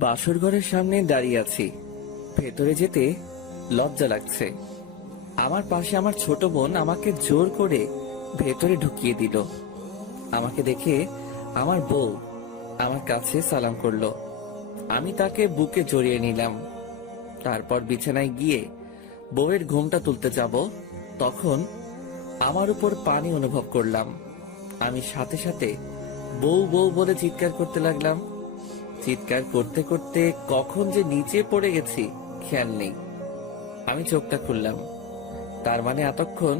বাসর ঘরের সামনে দাঁড়িয়ে আছি। ভেতরে যেতে লজ্জা লাগছে। আমার পাশে আমার ছোট বোন আমাকে জোর করে ভেতরে ঢুকিয়ে দিল। আমাকে দেখে আমার বউ আমার কাছে সালাম করলো। আমি তাকে বুকে জড়িয়ে নিলাম। তারপর বিছানায় গিয়ে বউয়ের ঘুমটা তুলতে যাব, তখন আমার উপর পানি অনুভব করলাম। আমি সাথে সাথে বউ বউ বলে চিৎকার করতে লাগলাম। চিৎকার করতে করতে কখন যে নিচে পড়ে গেছি খেয়াল নেই। আমি চোখটা খুললাম, তার মানে এতক্ষণ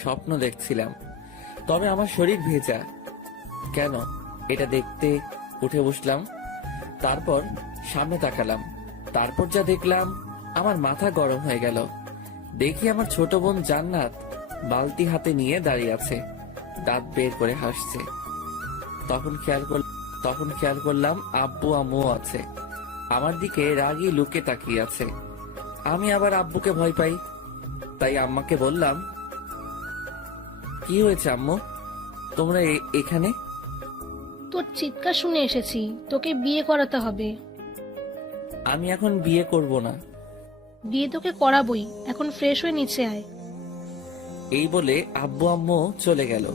স্বপ্ন দেখছিলাম। তবে আমার শরীর ভেজা কেন এটা দেখতে উঠে বসলাম। তারপর সামনে তাকালাম, তারপর যা দেখলাম আমার মাথা গরম হয়ে গেল। দেখি আমার ছোট বোন জান্নাত বালতি হাতে নিয়ে দাঁড়িয়ে আছে, দাঁত বের করে হাসছে। তখন খেয়াল করলাম আব্বু আম্মুও আছে, আমার দিকে রাগী লুকে তাকিয়ে আছে। আমি আবার আব্বুকে ভয় পাই, তাই আম্মাকে বললাম, কি হয়েছে আম্মু, তোমরা এখানে? তোর চিৎকার শুনে এসেছি, তোকে বিয়ে করাতে হবে। আমি এখন বিয়ে করব না। বিয়ে তোকে করাবই, এখন ফ্রেশ হয়ে নিচে আয়। এই বলে আব্বু আম্মু চলে গেল।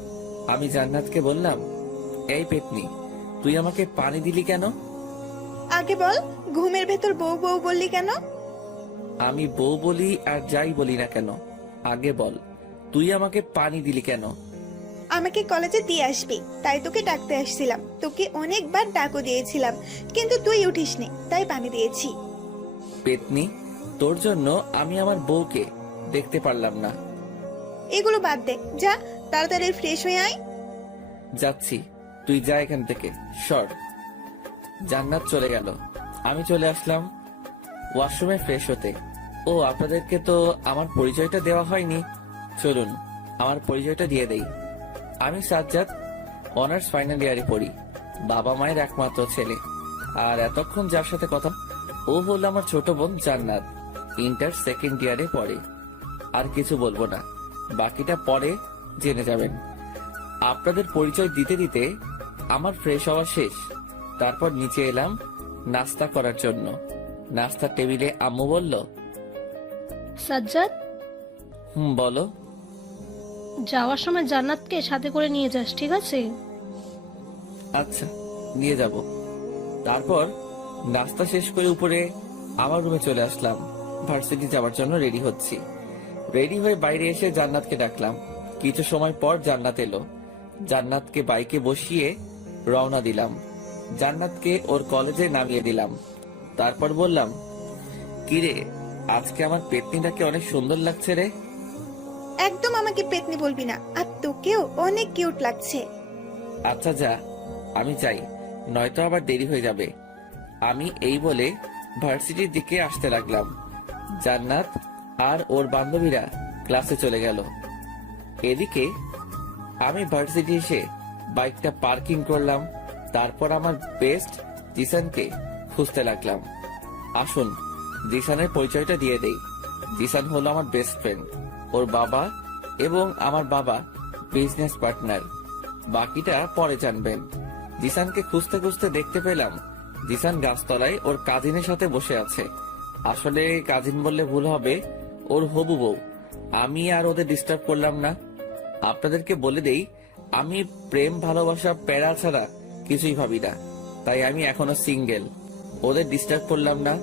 আমি জান্নাতকে বললাম, এই পেতনি, তুই আমাকে পানি দিলি কেন? আগে বল, ঘুমের ভেতর বউ বউ বললি কেন? আমি বউ বলি আর যাই বলি না কেন, আগে বল তুই আমাকে পানি দিলি কেন? আমাকে কলেজে দিয়ে আসবি, তাই তোকে ডাকতে আসছিলাম। তোকে অনেকবার ডাকও দিয়েছিলাম, কিন্তু তুই উঠিসনি, তাই পানি দিয়েছি। পেতনি, তোর জন্য আমি আমার বউকে দেখতে পারলাম না। এগুলো বাদ দে, যা তাড়াতাড়ি ফ্রেশ হয়ে আয়। যাচ্ছি, তুই যা এখান থেকে সর। জান্নাত চলে গেল, আমি চলে আসলাম ওয়াশরুমে ফ্রেশ হতে। ও, আপনাদেরকে তো আমার পরিচয়টা দেওয়া হয়নি, চলুন আমার পরিচয়টা দিয়ে দেই। আমি সাজ্জাদ, অনার্স ফাইনাল ইয়ারে পড়ি, বাবা মায়ের একমাত্র ছেলে। আর এতক্ষণ যার সাথে কথা, ও হলো আমার ছোট বোন জান্নাত, ইন্টার সেকেন্ড ইয়ারে পড়ে। আর কিছু বলবো না, বাকিটা পরে জেনে যাবেন। আপনাদের পরিচয় দিতে দিতে আমার ফ্রেশ হওয়া শেষ। তারপর নিচে এলাম নাস্তা করার জন্য। নাস্তার টেবিলে আম্মু বলল, সাজ্জাদ, বলো। যাওয়ার সময় জান্নাতকে সাথে করে নিয়ে যাস, ঠিক আছে? আচ্ছা, নিয়ে যাব। তারপর নাস্তা শেষ করে উপরে আমার রুমে চলে আসলাম। ভার্সিটি যাওয়ার জন্য রেডি হচ্ছি। রেডি হয়ে বাইরে এসে জান্নাতকে ডাকলাম। কিছু সময় পর জান্নাত এলো। জান্নাতকে বাইকে বসিয়ে রওনা দিলাম। জান্নাতকে ওর কলেজে নামিয়ে দিলাম। তারপর বললাম, কিরে, আজকে আমার পেতনিটাকে অনেক সুন্দর লাগছে রে। একদম আমাকে পেতনি বলবি না, আর তোকেও অনেক কিউট লাগছে। আচ্ছা যা, আমি যাই, নয়তো আবার দেরি হয়ে যাবে। আমি এই বলে ভার্সিটির দিকে আসতে লাগলাম। জান্নাত আর ওর বান্ধবীরা ক্লাসে চলে গেল। এদিকে আমি ভার্সিটি এসে বাইকটা পার্কিং করলাম। তারপর আমার বেস্ট জিসানকে খুঁজতে লাগলাম। আসুন জিসানের পরিচয়টা দিয়ে দেই। জিসান হলো আমার বেস্ট ফ্রেন্ড, ওর বাবা এবং আমার বাবা বিজনেস পার্টনার। বাকিটা পরে জানবেন। জিসানকে খুঁজতে খুঁজতে দেখতে পেলাম জিসান গাছতলায় ওর কাজিনের সাথে বসে আছে। আসলে কাজিন বললে ভুল হবে, ওর হবু বউ। আমি আর ওদের ডিস্টার্ব করলাম না। আপনাদেরকে বলে দেই, আমি প্রেম ভালোবাসা প্যারা ছাড়া কিছুই ভাবি না, তাই আমি এখনো সিঙ্গেল। ওদের ডিস্টার্ব করলাম না,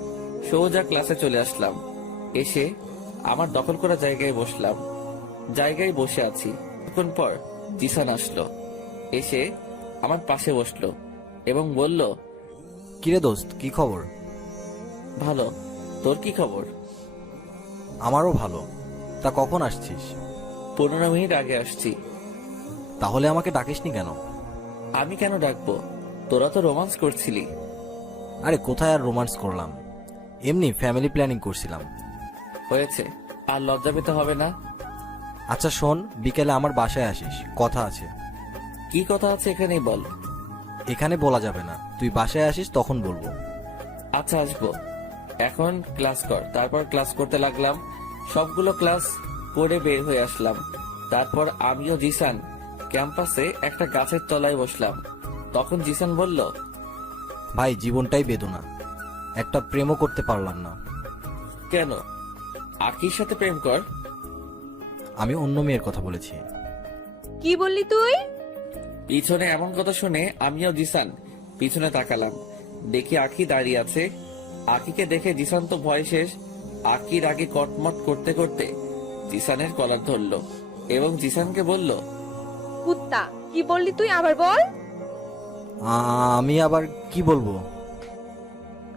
সোজা ক্লাসে চলে আসলাম। এসে আমার দখল করা জায়গায় বসলাম। জায়গায় বসে আছি, কিছুক্ষণ পর জিসান আসলো। এসে আমার পাশে বসলো এবং বলল, কিরে দোস্ত, কি খবর? ভালো, তোর কি খবর? আমারও ভালো। তা কখন আসছিস? 15 মিনিট আগে আসছি। তাহলে আমাকে ডাকিসনি কেন? আমি কেন ডাকবো, তোরা তো রোমান্স করছিলি। আরে কোথায় আর রোমান্স করলাম, এমনি ফ্যামিলি প্ল্যানিং করছিলাম। হয়েছে, আর লজ্জা পেতে হবে না। আচ্ছা শোন, বিকেলে আমার বাসায় আসিস, কথা আছে। কি কথা আছে এখানেই বল। এখানে বলা যাবে না, তুই বাসায় আসিস তখন বলবো। আচ্ছা আসবো। এখন ক্লাস কর। তারপর ক্লাস করতে লাগলাম। সবগুলো ক্লাস করে বের হয়ে আসলাম। তারপর আমিও জিসান ক্যাম্পাসে একটা গাছের তলায় বসলাম। তখন জিসান বলল, ভাই, জীবনটাই বেদনা। একটা প্রেমও করতে পারলাম না। কেন? আখির সাথে প্রেম কর। আমি অন্য মেয়ের কথা বলেছি। কি বললি তুই? পিছনে এমন কথা শুনে আমিও জিসান পিছনে তাকালাম। দেখি আখি দাঁড়িয়ে আছে। আখিকে দেখে জিসান তো ভয় শেষ। আখির আগে কটমট করতে করতে জিসানের কলার ধরলো এবং জিসানকে বলল, কুত্তা, কি বললি তুই আবার বল। আমি আবার কি বলবো?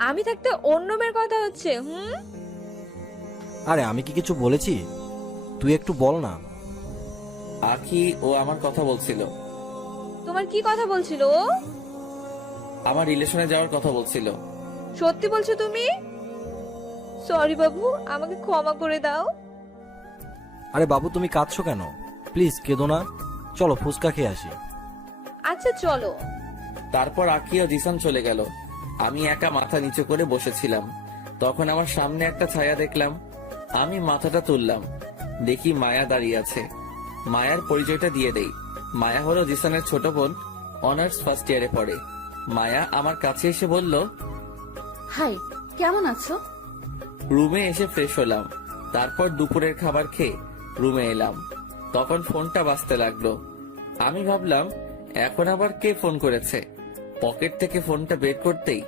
আমি থাকতে অন্য মেয়ের কথা হচ্ছে? আরে আমি কি কিছু বলেছি? তুই একটু বল না। আখি ও আমার কথা বলছিল। তোমার কি কথা বলছিল ও? আমার রিলেশনে যাওয়ার কথা বলছিল। সত্যি বলছো তুমি? সরি বাবু, আমাকে ক্ষমা করে দাও। আরে বাবু, তুমি কাঁদছো কেন? প্লিজ কেঁদো না। চলো ফুচকা খেয়ে আসি। আচ্ছা চলো। তারপর আখি ও জিসান চলে গেল। আমি একা মাথা নিচু করে বসেছিলাম। তখন আমার সামনে একটা ছায়া দেখলাম। আমি মাথাটা তুললাম। দেখি মায়া দাঁড়িয়ে আছে। মায়ার পরিচয়টা দিয়ে দেই। মায়া হলো জিসানের ছোট বোন, অনার্স ফার্স্ট ইয়ারে পড়ে। মায়া আমার কাছে এসে বলল, হাই, কেমন আছো? রুমে এসে ফ্রেশ হলাম। তারপর দুপুরের খাবার খেয়ে রুমে এলাম। তখন ফোনটা বাজতে লাগলো। আমি ভাবলাম এখন আবার কে ফোন করেছে। পকেট থেকে ফোনটা বের করতেই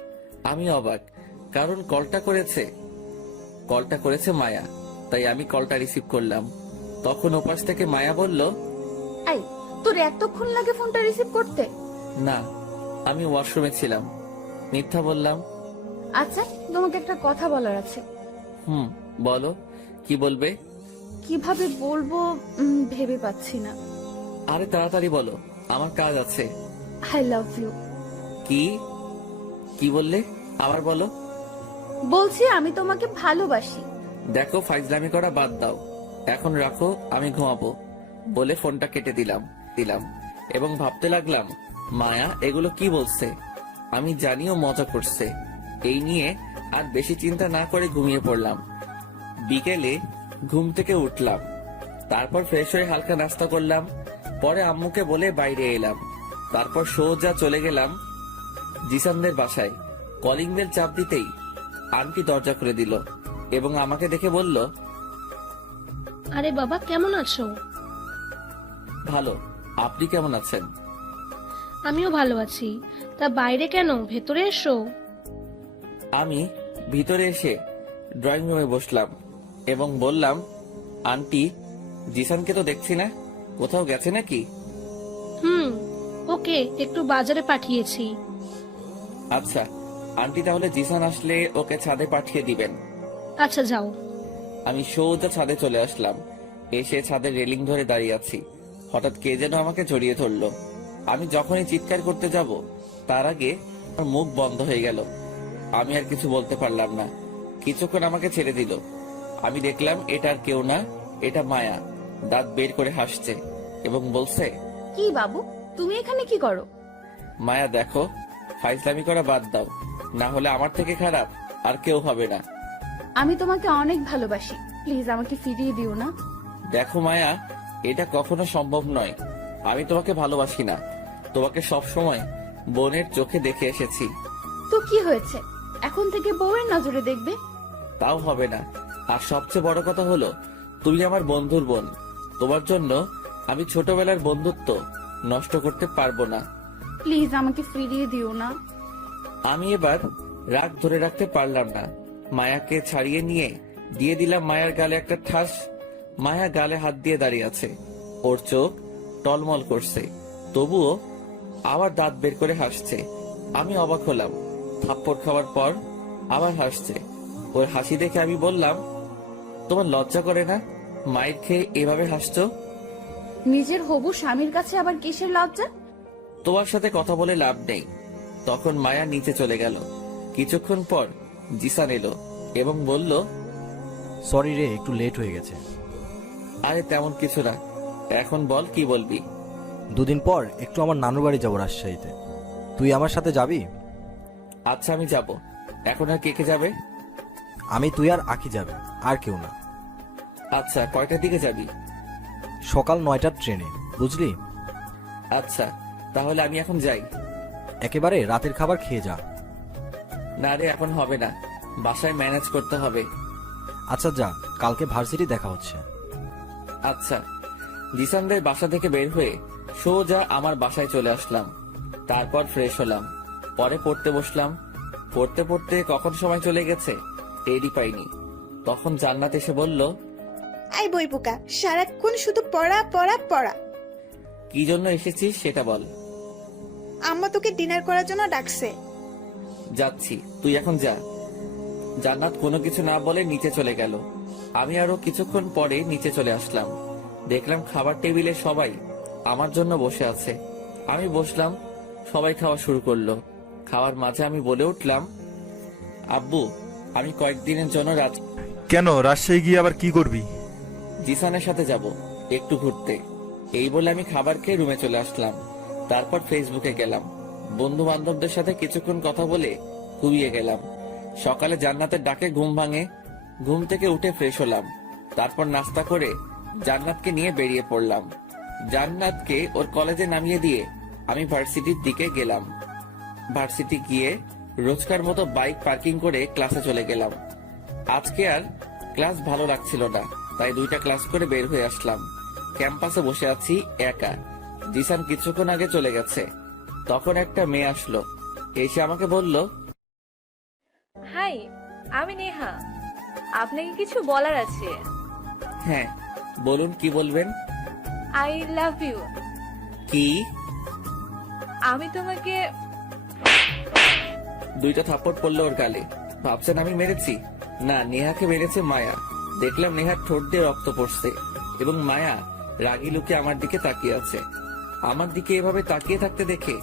আমি অবাক, কারণ কলটা করেছে মায়া। তাই আমি কলটা রিসিভ করলাম। তখন ওপাশ থেকে মায়া বলল, এই, তোর এতক্ষণ লাগে ফোনটা রিসিভ করতে? না, আমি ওয়াশরুমে ছিলাম। মিথ্যা বললাম। আচ্ছা, তোমাকে একটা কথা বলার আছে। বলো, কি বলবে? কিভাবে বলবো ভেবে পাচ্ছি না। আরে তাড়াতাড়ি বলো, আমার কাজ আছে। I love you. কি বললে? আবার বলো। বলছি আমি তোমাকে ভালোবাসি। দেখো, ফাইজলামি করা বাদ দাও। এখন রাখো, আমি ঘুমাবো। বলে ফোনটা কেটে দিলাম এবং ভাবতে লাগলাম, মায়া এগুলো কি বলছে। আমি জানিও মজা করছে। এই নিয়ে আর বেশি চিন্তা না করে ঘুমিয়ে পড়লাম। বিকেলে ঘুম থেকে উঠলাম। তারপর ফ্রেশ হয়ে হালকা নাস্তা করলাম। পরে আম্মুকে বলে বাইরে এলাম। তারপর সোজা চলে গেলাম জিসানদের বাসায়। কলিং বেল চাপ দিতেই আন্টি দরজা খুলে দিল এবং আমাকে দেখে বলল, আরে বাবা, কেমন আছো? ভালো, আপনি কেমন আছেন? আমিও ভালো আছি। তা বাইরে কেন, ভেতরে এসো। আমি ভিতরে এসে ড্রয়িং রুমে বসলাম এবং বললাম, আন্টি, জিসানকে তো দেখছি না, কোথাও গেছে নাকি? ওকে একটু বাজারে পাঠিয়েছি। আচ্ছা আন্টি, তাহলে জিসান আসলে ওকে ছাদে পাঠিয়ে দিবেন। আচ্ছা যাও। আমি সোজা ছাদে চলে আসলাম। এসে ছাদের রেলিং ধরে দাঁড়িয়ে আছি। হঠাৎ কে যেন আমাকে জড়িয়ে ধরলো। আমি যখনই চিৎকার করতে যাব, তার আগে আমার মুখ বন্ধ হয়ে গেল। আমি আর কিছু বলতে পারলাম না। কিছুক্ষণ আমাকে ছেড়ে দিল। আমি দেখলাম এটা আর কেউ না, এটা মায়া। দাঁত বের করে হাসছে এবং বলছে, কি বাবু, তুমি এখানে কি করো? মায়া দেখো, ফাইজলামি করা বাদ দাও, না হলে আমার থেকে খারাপ আর কেউ হবে না। আমি তোমাকে অনেক ভালোবাসি, প্লিজ আমাকে ফিরিয়ে দিও না। দেখো মায়া, এটা কখনো সম্ভব নয়। আমি তোমাকে ভালোবাসি না। তোমাকে সবসময় বোনের চোখে দেখে এসেছি। তো কি হয়েছে, এখন থেকে বউয়ের নজরে দেখবে? তাও হবে না। আর সবচেয়ে বড় কথা হলো, তুমি আমার বন্ধুর বোন। তোমার জন্য আমি ছোটবেলার বন্ধুত্ব নষ্ট করতে পারবো না। প্লিজ আমাকে ফিরিয়ে দিও না। আমি এবার রাগ ধরে রাখতে পারলাম না। মায়াকে ছাড়িয়ে নিয়ে দিয়ে দিলাম মায়ার গালে একটা ঠাস। মায়া গালে হাত দিয়ে দাঁড়িয়ে আছে। ওর চোখ টলমল করছে, তবুও আবার দাঁত বের করে হাসছে। আমি অবাক হলাম। থাপ্পড় খাওয়ার পর আবার হাসছে। ওর হাসি দেখে আমি বললাম, তোমার লজ্জা করে না মায়ের খেয়ে এভাবে হাসছো? নিজের হবু স্বামীর কাছে আবার কিসের লজ্জা? তোমার সাথে কথা বলে লাভ নেই। তখন মায়া নিচে চলে গেল। কিছুক্ষণ পর জিসান এলো এবং বলল, সরি রে, একটু লেট হয়ে গেছে। আরে তেমন কিছু না, এখন বল কি বলবি। দুদিন পর একটু আমার নানুর বাড়ি যাবো রাজশাহীতে। তুই আমার সাথে যাবি? আচ্ছা আমি যাব। এখন আর কে কে যাবে? আমি, তুই আর আখি যাবে, আর কেউ না। আচ্ছা, কয়টার দিকে যাবি? সকাল 9টার ট্রেনে, বুঝলি? আচ্ছা তাহলে আমি এখন যাই। একেবারে রাতের খাবার খেয়ে যা। না রে, এখন হবে না, বাসায় ম্যানেজ করতে হবে। আচ্ছা যা, কালকে ভার্সিটি দেখা হচ্ছে। আচ্ছা। জিসানদের বাসা থেকে বের হয়ে সোজা আমার বাসায় চলে আসলাম। তারপর ফ্রেশ হলাম, পরে পড়তে বসলাম। পড়তে পড়তে কখন সময় চলে গেছে টেরই পাইনি। তখন জান্নাত এসে বলল, আই বই পোকা, সারাক্ষণ শুধু পড়া পড়া পড়া। কি জন্য এসেছিস সেটা বল। আম্মা তোকে ডিনার করার জন্য ডাকছে। যাচ্ছি, তুই এখন যা। জান্নাত কোনো কিছু না বলে নিচে চলে গেল। আমি আরো কিছুক্ষণ পরে নিচে চলে আসলাম। দেখলাম খাবার টেবিলে সবাই আমার জন্য বসে আছে। আমি বসলাম, সবাই খাওয়া শুরু করলো। খাওয়ার মাঝে আমি বলে উঠলাম, আব্বু, আমি কয়েকদিনের জন্য কেন, রাজশাহী গিয়ে আবার কি করবি? জিসানের সাথে যাব একটু ঘুরতে। এই বলে আমি খাবার খেয়ে রুমে চলে আসলাম। তারপর ফেসবুকে গেলাম, বন্ধু বান্ধবদের সাথে কিছুক্ষণ কথা বলে ঘুমিয়ে গেলাম। সকালে জান্নাতের ডাকে ঘুম ভাঙে। ঘুম থেকে উঠে ফ্রেশ হলাম। তারপর নাস্তা করে জান্নাতকে নিয়ে বেরিয়ে পড়লাম। জান্নাতকে ওর কলেজে নামিয়ে দিয়ে আমি ভার্সিটির দিকে গেলাম। ভার্সিটি গিয়ে রোজকার মতো বাইক পার্কিং করে ক্লাসে চলে গেলাম। আজকে আর ক্লাস ভালো লাগছিল না, তাই 2টা ক্লাস করে বের হয়ে আসলাম। ক্যাম্পাসে বসে আছি একা। জিসান কিছুক্ষণ আগে চলে গেছে। তখন একটা মেয়ে আসলো, এসে আমাকে বলল, হাই, আমি নেহা। আপনাকে কিছু বলার আছে। হ্যাঁ বলুন, কি বলবেন? I love you. কি? আমি তোমাকে 2টা থাপ্পড় পড়লো ওর গালে। ভাবছেন আমি মেরেছি? না, নেহাকে মেরেছে মায়া। দেখলাম নেহার ঠোঁট দিয়ে রক্ত পড়ছে এবং মায়া রাগি লুকে আমার দিকে তাকিয়ে আছে। আমার দিকে এভাবে তাকিয়ে থাকতে দেখে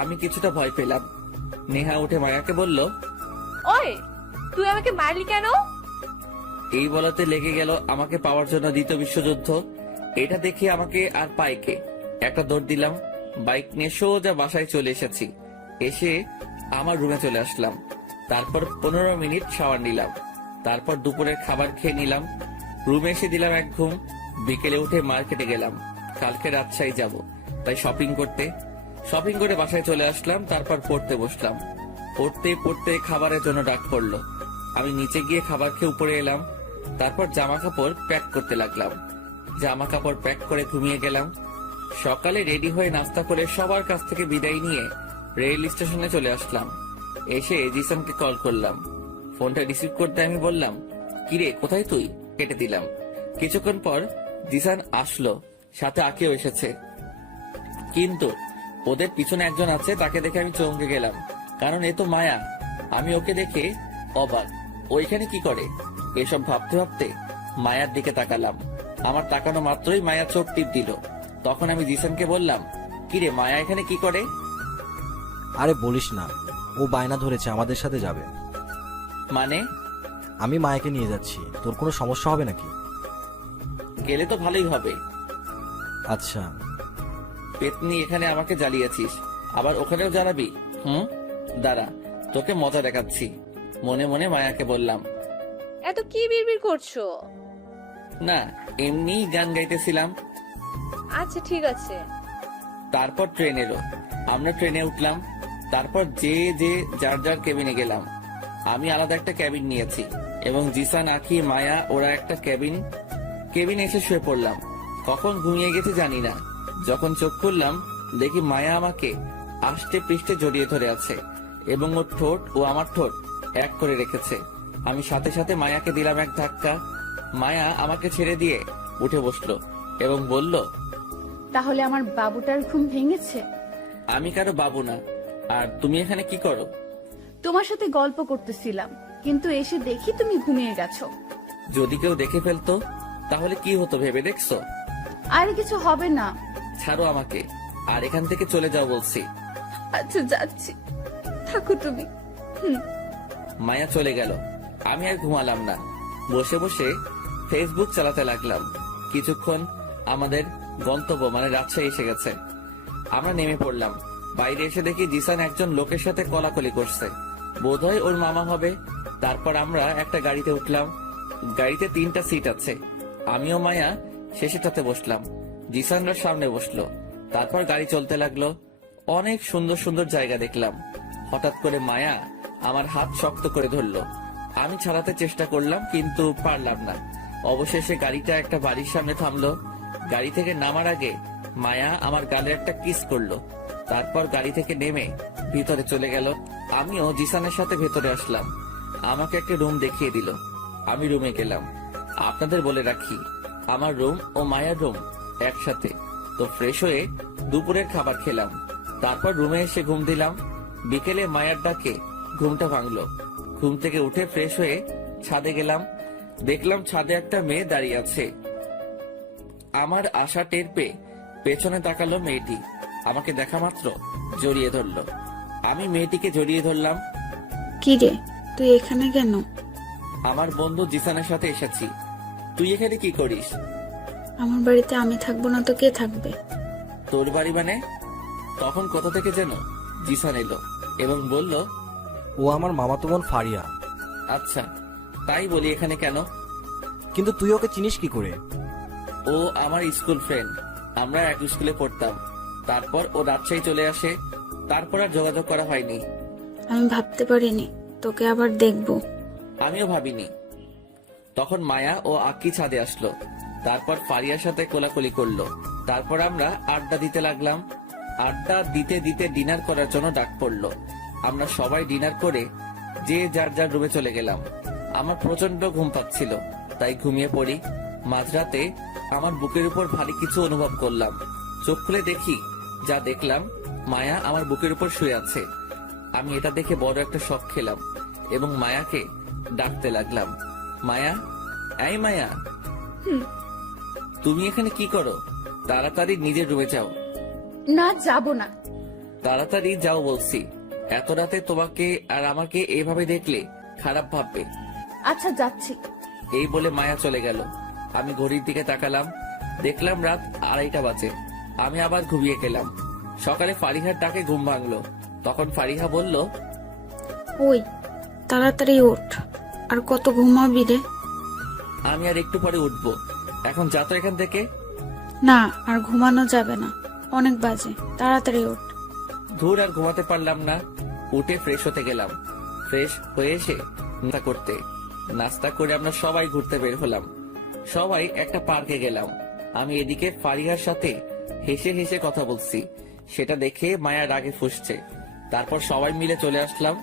আমি কিছুটা ভয় পেলাম। নেহা উঠে মায়াকে বলল, ওই, তুই আমাকে মারলি কেন? এই বলাতে লেগে গেল আমাকে পাওয়ার জন্য দ্বিতীয় বিশ্বযুদ্ধ। এটা দেখে আমাকে আর পাইকে একটা দৌড় দিলাম। বাইক নিয়ে সোজা বাসায় চলে এসেছি। এসে আমার রুমে চলে আসলাম। তারপর 15 মিনিট শাওয়ার নিলাম। তারপর দুপুরের খাবার খেয়ে নিলাম। রুমে এসে দিলাম এক ঘুম। বিকেলে উঠে মার্কেটে গেলাম, কালকে রাজশাহী যাব, তাই শপিং করে বাসায় চলে আসলাম। তারপর পড়তে বসলাম। পড়তে পড়তে খাবারের জন্য ডাক পড়লো। আমি নিচে গিয়ে খাবার খেয়ে উপরে এলাম। তারপর জামা কাপড় প্যাক করতে লাগলাম। জামা কাপড় প্যাক করে ঘুমিয়ে গেলাম। সকালে রেডি হয়ে নাস্তা করে সবার কাছ থেকে বিদায় নিয়ে রেল স্টেশনে চলে আসলাম। এসে জিসানকে কল করলাম। ফোনটা রিসিভ করতে আমি বললাম, কিরে কোথায় তুই? কেটে দিলাম। কিছুক্ষণ পর জিসান আসলো, সাথে আঁকেও এসেছে। কিন্তু ওদের পিছনে একজন আছে, তাকে দেখে আমি চমকে গেলাম, কারণ এ তো মায়া। আমি ওকে দেখে অবাক, ওইখানে কি করে? এসব ভাবতে ভাবতে মায়ার দিকে তাকালাম। আমার তাকানো মাত্রই মায়া চোখ টিপ দিল। তখন আমি জিসানকে বললাম, কিরে মায়া এখানে কি করে? আরে বলিস না, ও বায়না ধরেছে আমাদের সাথে যাবে। মানে? আমি মায়াকে নিয়ে যাচ্ছি, তোর কোনো সমস্যা হবে নাকি? গেলে তো ভালোই হবে। আচ্ছা। পেতনি, এখানে আমাকে জ্বালিয়েছিস, আবার ওখানেও জ্বালাবি? দাঁড়া, তোকে মজা দেখাচ্ছি। মনে মনে মায়াকে বললাম। এত কি বিড়বিড় করছো? না, এমনি গান গাইতেছিলাম। আচ্ছা ঠিক আছে। তারপর ট্রেন এলো, আমরা ট্রেনে উঠলাম। তারপর যে যার যার কেবিনে গেলাম। আমি আলাদা একটা ক্যাবিন নিয়েছি এবং জিসান, আঁকি, মায়া ওরা একটা কেবিনে এসে শুয়ে পড়লাম। কখন ঘুমিয়ে গেছি জানি না। যখন চোখ খুললাম দেখি মায়া আমাকে আষ্টে পৃষ্ঠে জড়িয়ে ধরে আছে এবং ওর ঠোঁট ও আমার ঠোঁট এক করে রেখেছে। আমি সাথে সাথে মায়াকে দিলাম এক ধাক্কা। মায়া আমাকে ছেড়ে দিয়ে উঠে বসলো এবং বলল, তাহলে আমার বাবুটার ঘুম ভেঙেছে? আমি কারো বাবু না। আর তুমি এখানে কি করো? তোমার সাথে গল্প করতেছিলাম, কিন্তু এসে দেখি তুমি ঘুমিয়ে গেছো। যদি কেউ দেখে ফেলতো তাহলে কি হতো ভেবে দেখছো? আর কিছু হবে না। ছাড়ো আমাকে, আর এখান থেকে চলে যাও বলছি। আচ্ছা যাচ্ছি, থাকো তুমি। মায়া চলে গেল। আমি আর ঘুমালাম না, বসে বসে ফেসবুক চালাতে লাগলাম। কিছুক্ষণ আমাদের গন্তব্য মানে রাজশাহী এসে গেছে। আমরা নেমে পড়লাম। বাইরে এসে দেখি জিসান একজন লোকের সাথে কলাকলি করছে, বোধহয় ওর মামা হবে। তারপর আমরা একটা গাড়িতে উঠলাম। গাড়িতে 3টা সিট আছে। আমিও মায়া শেষেটাতে বসলাম, জিসানরা সামনে বসলো। তারপর গাড়ি চলতে লাগলো। অনেক সুন্দর সুন্দর জায়গা দেখলাম। হঠাৎ করে মায়া আমার হাত শক্ত করে ধরলো। আমি ছাড়াতে চেষ্টা করলাম কিন্তু পারলাম না। অবশেষে গাড়িটা একটা বাড়ির সামনে থামলো। গাড়ি থেকে নামার আগে মায়া আমার গালে একটা কিস করলো। তারপর গাড়ি থেকে নেমে ভিতরে চলে গেল। আমিও জিসানের সাথে ভেতরে আসলাম। আমাকে একটা রুম দেখিয়ে দিল। আমি রুমে গেলাম। আপনাদের বলে রাখি, আমার রুম ও মায়ার রুম একসাথে। তো ফ্রেশ হয়ে দুপুরের খাবার খেলাম। তারপর রুমে এসে ঘুম দিলাম। বিকেলে মায়ার ডাকে ঘুমটা ভাঙলো। ঘুম থেকে উঠে ফ্রেশ হয়ে ছাদে গেলাম। দেখলাম ছাদে একটা মেয়ে দাঁড়িয়ে আছে। আমার আশা টের পেয়ে পেছনে তাকালো মেয়েটি। আমাকে দেখা মাত্র জড়িয়ে ধরলো। আমি মেয়েটিকে জড়িয়ে ধরলাম। কি রে, তুই এখানে কেন? আমার বন্ধু জিসানের সাথে এসেছি। তুই এখানে কি করিস? আমার বাড়িতে আমি থাকবো না তো কে থাকবে? তোর বাড়ি মানে? তখন কোথা থেকে যেন জিসান এলো এবং বলল, ও আমার মামাতো বোন ফারিয়া। আচ্ছা, তাই বলি এখানে কেন? কিন্তু তুই ওকে চিনিস কি করে? ও আমার স্কুল ফ্রেন্ড। আমরা এক স্কুলে পড়তাম। তারপর ও রাজশাহী চলে আসে। তারপর আর যোগাযোগ করা হয়নি। আমি ভাবতে পারিনি তোকে আবার দেখবো। আমিও ভাবিনি। তখন মায়া ও আক্কি ছাদে আসলো। তারপর ফারিয়ার সাথে কোলাকুলি করলো। তারপর আমরা আড্ডা দিতে লাগলাম। আড্ডা দিতে দিতে ডিনার করার জন্য ডাক পড়লো। আমরা সবাই ডিনার করে যে যার যার রুমে চলে গেলাম। আমার প্রচন্ড ঘুম পাচ্ছিল, তাই ঘুমিয়ে পড়ি। মাঝরাতে আমার বুকের উপর ভারী কিছু অনুভব করলাম। চোখ খুলে দেখি, যা দেখলাম, মায়া আমার বুকের উপর শুয়ে আছে। আমি এটা দেখে বড় একটা শক খেলাম এবং মায়াকে ডাকতে লাগলাম, মায়া, এই মায়া, তুমি এখানে কি করো? তাড়াতাড়ি নিজের রুমে যাও। না, যাব না। তাড়াতাড়ি যাও বলছি। এত রাতে তোমাকে আর আমাকে এইভাবে দেখলে খারাপ ভাববে। আচ্ছা, যাচ্ছি। এই বলে মায়া চলে গেল। আমি ঘড়ির দিকে তাকালাম। দেখলাম রাত 2:30 বাজে। আমি আবার ঘুমিয়ে গেলাম। সকালে ফারিহার ডাকে ঘুম ভাঙলো। তখন ফারিহা বলল, ওই তাড়াতাড়ি ওঠ, আর কত ঘুমাবি রে? আমি আর একটু পরে উঠবো। এখন যা তো এখান থেকে। না, আর ঘুমানো যাবে না, অনেক বাজে, তাড়াতাড়ি ওঠ। ধুর, আর ঘুমাতে পারলাম না। উঠে ফ্রেশ হতে গেলাম। ফ্রেশ হয়ে এসে নাস্তা করে আমরা সবাই ঘুরতে বের হলাম। সবাই একটা পার্কে গেলাম। আমি এদিকে ফারিহার সাথে হেসে হেসে কথা বলছি। সেটা দেখে মায়া রাগে ফুঁসছে। তারপর সবাই মিলে চলে আসলাম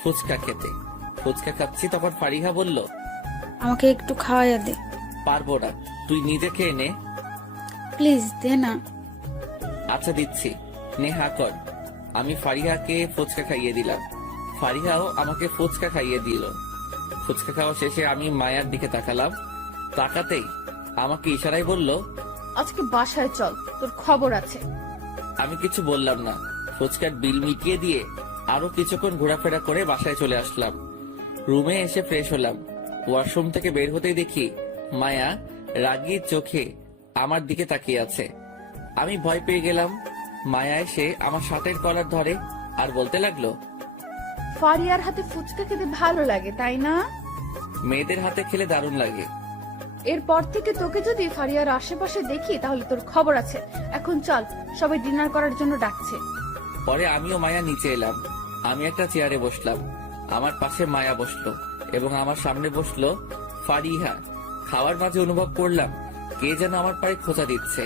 ফুচকা খেতে। ফুচকা খাচ্ছি, তখন ফারিহা বলল, আমাকে একটু খাওয়াইয়া দে। পারবো না, তুই নিজে খেয়ে নে। প্লিজ দে না। আচ্ছা দিচ্ছি, নে, হা কর। আমি ফারিহাকে ফুচকা খাইয়ে দিলাম। ফারিহাও আমাকে ফুচকা খাইয়ে দিল। ফুচকা খাওয়া শেষে আমি মায়ার দিকে তাকালাম। তাকাতেই আমাকে ইশারায় বলল, আজকে বাসায় চল, তোর খবর আছে। আমি কিছু বললাম না। ফুচকার বিল মিটিয়ে দিয়ে আরো কিছুক্ষণ ঘোরাফেরা করে বাসায় চলে আসলাম। রুমে এসে ফ্রেশ হলাম। ওয়াশরুম থেকে বের হতেই দেখি মায়া রাগী চোখে আমার দিকে তাকিয়ে আছে। আমি ভয় পেয়ে গেলাম। মায়া এসে আমার শার্টের কলার ধরে আর বলতে লাগলো, ফারিয়ার হাতে ফুচকা খেতে ভালো লাগে, তাই না? মেয়েদের হাতে খেলে দারুণ লাগে। এরপর থেকে তোকে যদি ফারিয়ার আশেপাশে দেখি তাহলে তোর খবর আছে। এখন চল, সবাই ডিনার করার জন্য ডাকছে। পরে আমিও মায়া নিচে এলাম। আমি একটা চেয়ারে বসলাম। আমার পাশে মায়া বসলো এবং আমার সামনে বসলো ফারিহা। খাওয়ার মাঝে অনুভব করলাম কে যেন আমার পায়ে খোঁচা দিচ্ছে।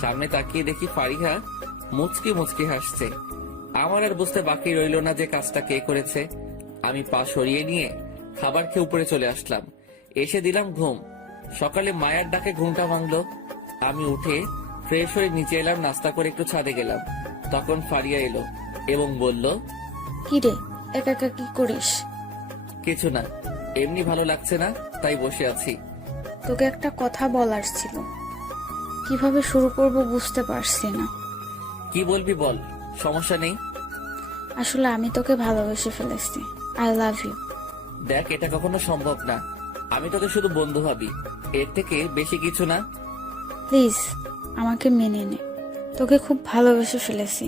সামনে তাকিয়ে দেখি ফারিহা মুচকি মুচকি হাসছে। আমার আর বুঝতে বাকি রইল না যে কাজটা কে করেছে। আমি পা সরিয়ে নিয়ে খাবার খেয়ে উপরে চলে আসলাম। এসে দিলাম ঘুম। সকালে মায়ার ডাকে ঘুমটা ভাঙলো। আমি উঠে ফ্রেশ হয়ে নিচে এলাম। নাস্তা করে একটু ছাদে গেলাম। তখন ফারিয়া এলো এবং বলল, কি রে, একা একা কি করিস? কিছু না, এমনি ভালো লাগছে না, তাই বসে আছি। তোকে একটা কথা বলার ছিল, কিভাবে শুরু করব বুঝতে পারছি না। কি বলবি বল, সমস্যা নেই। আসলে আমি তোকে ভালোবেসে ফেলেছি। I love you. দেখ, এটা কখনো সম্ভব না। আমি তোকে শুধু বন্ধু ভাবি, এর থেকে বেশি কিছু না। প্লিজ আমাকে মেনে নে, তোকে খুব ভালোবেসে ফেলেছি।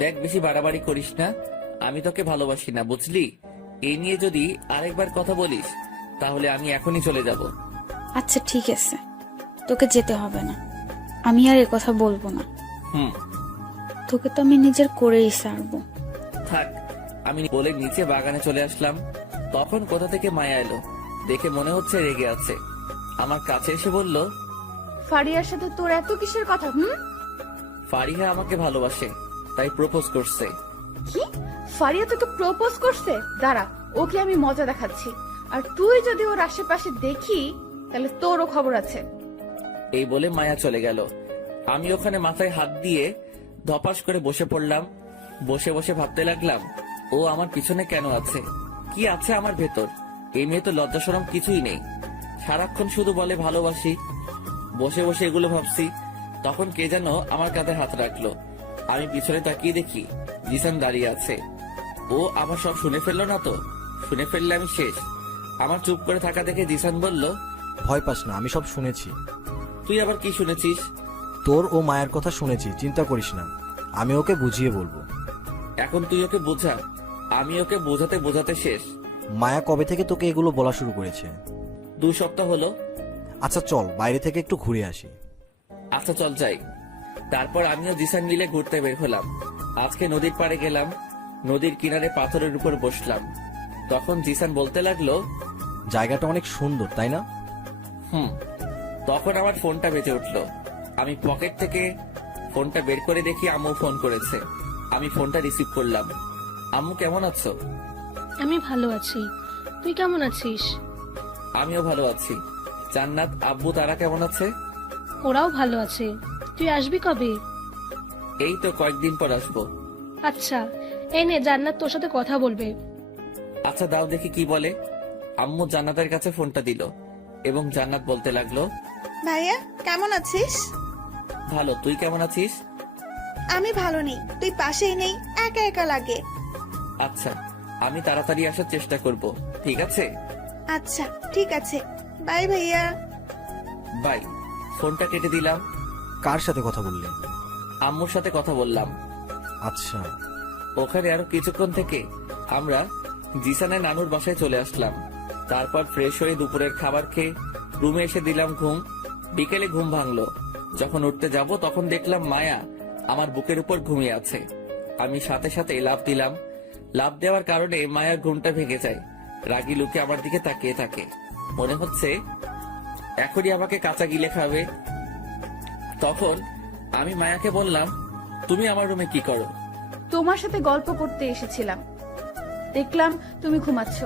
দেখ, বেশি বাড়াবাড়ি করিস না। আমি তোকে ভালোবাসি না, বুঝলি? এই নিয়ে যদি আরেকবার কথা বলিস তাহলে আমি এখনই চলে যাব। আচ্ছা ঠিক আছে, তোকে যেতে হবে না, আমি আর এ কথা বলবো না। হুম, তোকে তো আমি নিজের করেই ছাড়বো। থাক, আমি বলে নিচে বাগানে চলে আসলাম। তখন কোথা থেকে মায়া এলো, দেখে মনে হচ্ছে রেগে আছে। আমার কাছে এসে বলল, ফারিয়ার সাথে তোর এত কিসের কথা? ফারিহা আমাকে ভালোবাসে, তাই প্রপোজ করছে। কি? ফারিয়া তোকে প্রপোজ করছে? দাঁড়া, ওকে আমি মজা দেখাচ্ছি। আর তুই যদি ওর আশেপাশে দেখি তাহলে তোরও খবর আছে। এই বলে মায়া চলে গেল। আমি ওখানে মাথায় হাত দিয়ে ধপাস করে বসে পড়লাম। বসে বসে ভাবতে লাগলাম, ও আমার পিছনে কেন আছে? কি আছে আমার ভেতর? এই মেয়ে তো লজ্জা শরম কিছুই নেই, সারাক্ষণ শুধু বলে ভালোবাসি। বসে বসে এগুলো ভাবছি, তখন কে যেন আমার কাঁধে হাত রাখলো। আমি পিছনে তাকিয়ে দেখি জিসান দাঁড়িয়ে আছে। ও আবার সব শুনে ফেললো না তো? শুনে ফেললে আমি শেষ। আমার চুপ করে থাকা দেখে জিসান বলল, ভয় পাস না, আমি সব শুনেছি। তুই আবার কি শুনেছিস? তোর ও মায়ের কথা শুনেছি, চিন্তা করিস না, আমি ওকে বুঝিয়ে বলবো। এখন তুই ওকে বোঝা। আমি ওকে বোঝাতে বোঝাতে শেষ। মায়া কবে থেকে তোকে এগুলো বলা শুরু করেছে? 2 সপ্তাহ হলো। আচ্ছা চল বাইরে থেকে একটু ঘুরে আসি। আচ্ছা চল যাই। তারপর আমিও জিসান মিলে ঘুরতে বের হলাম। আজকে নদীর পাড়ে গেলাম, নদীর কিনারে পাথরের উপর বসলাম। তখন জিসান বলতে লাগলো, জায়গাটা অনেক সুন্দর, তাই না? তখন আমার ফোনটা বেজে উঠলো। আমি পকেট থেকে ফোনটা বের করে দেখি আম্মু ফোন করেছে। আমি ফোনটা রিসিভ করলাম। আম্মু কেমন আছো? আমি ভালো আছি, তুই কেমন আছিস? আমিও ভালো আছি। জান্নাত, আব্বু তারা কেমন আছে? ওরাও ভালো আছে। তুই আসবি কবে? এই তো কয়েকদিন পর আসবো। আচ্ছা, এই নে, জান্নাত তোর সাথে কথা বলবে। আচ্ছা দাও দেখি কি বলে। আম্মু জান্নাতের কাছে ফোনটা দিল এবং জান্নাত বলতে লাগলো, ভাইয়া কেমন আছিস? ভালো, তুই কেমন আছিস? আমি ভালো নেই, তুই পাশেই নেই, একা একা লাগে। আচ্ছা, আমি তাড়াতাড়ি আসার চেষ্টা করব, ঠিক আছে? আচ্ছা ঠিক আছে, বাই ভাইয়া। বাই। ফোনটা কেটে দিলাম। কার সাথে কথা বললি? আম্মুর সাথে কথা বললাম। আচ্ছা। ওখানে আরো কিছুক্ষণ থেকে আমরা জিসানের নানুর বাসায় চলে আসলাম। তারপর ফ্রেশ হয়ে দুপুরের খাবার খেয়ে রুমে এসে দিলাম ঘুম। বিকেলে ঘুম ভাঙলো। যখন উঠতে যাব তখন দেখলাম মায়া আমার বুকের উপর ঘুমিয়ে আছে। আমি সাথে সাথে লাফ দিলাম। লাফ দেওয়ার কারণে মায়ার ঘুমটা ভেঙে যায়। রাগী লুকে আমার দিকে তাকিয়ে থাকে, মনে হচ্ছে এখনই আমাকে কাঁচা গিলে খাবে। তখন আমি মায়াকে বললাম, তুমি আমার রুমে কি করো? তোমার সাথে গল্প করতে এসেছিলাম, দেখলাম তুমি ঘুমাচ্ছ,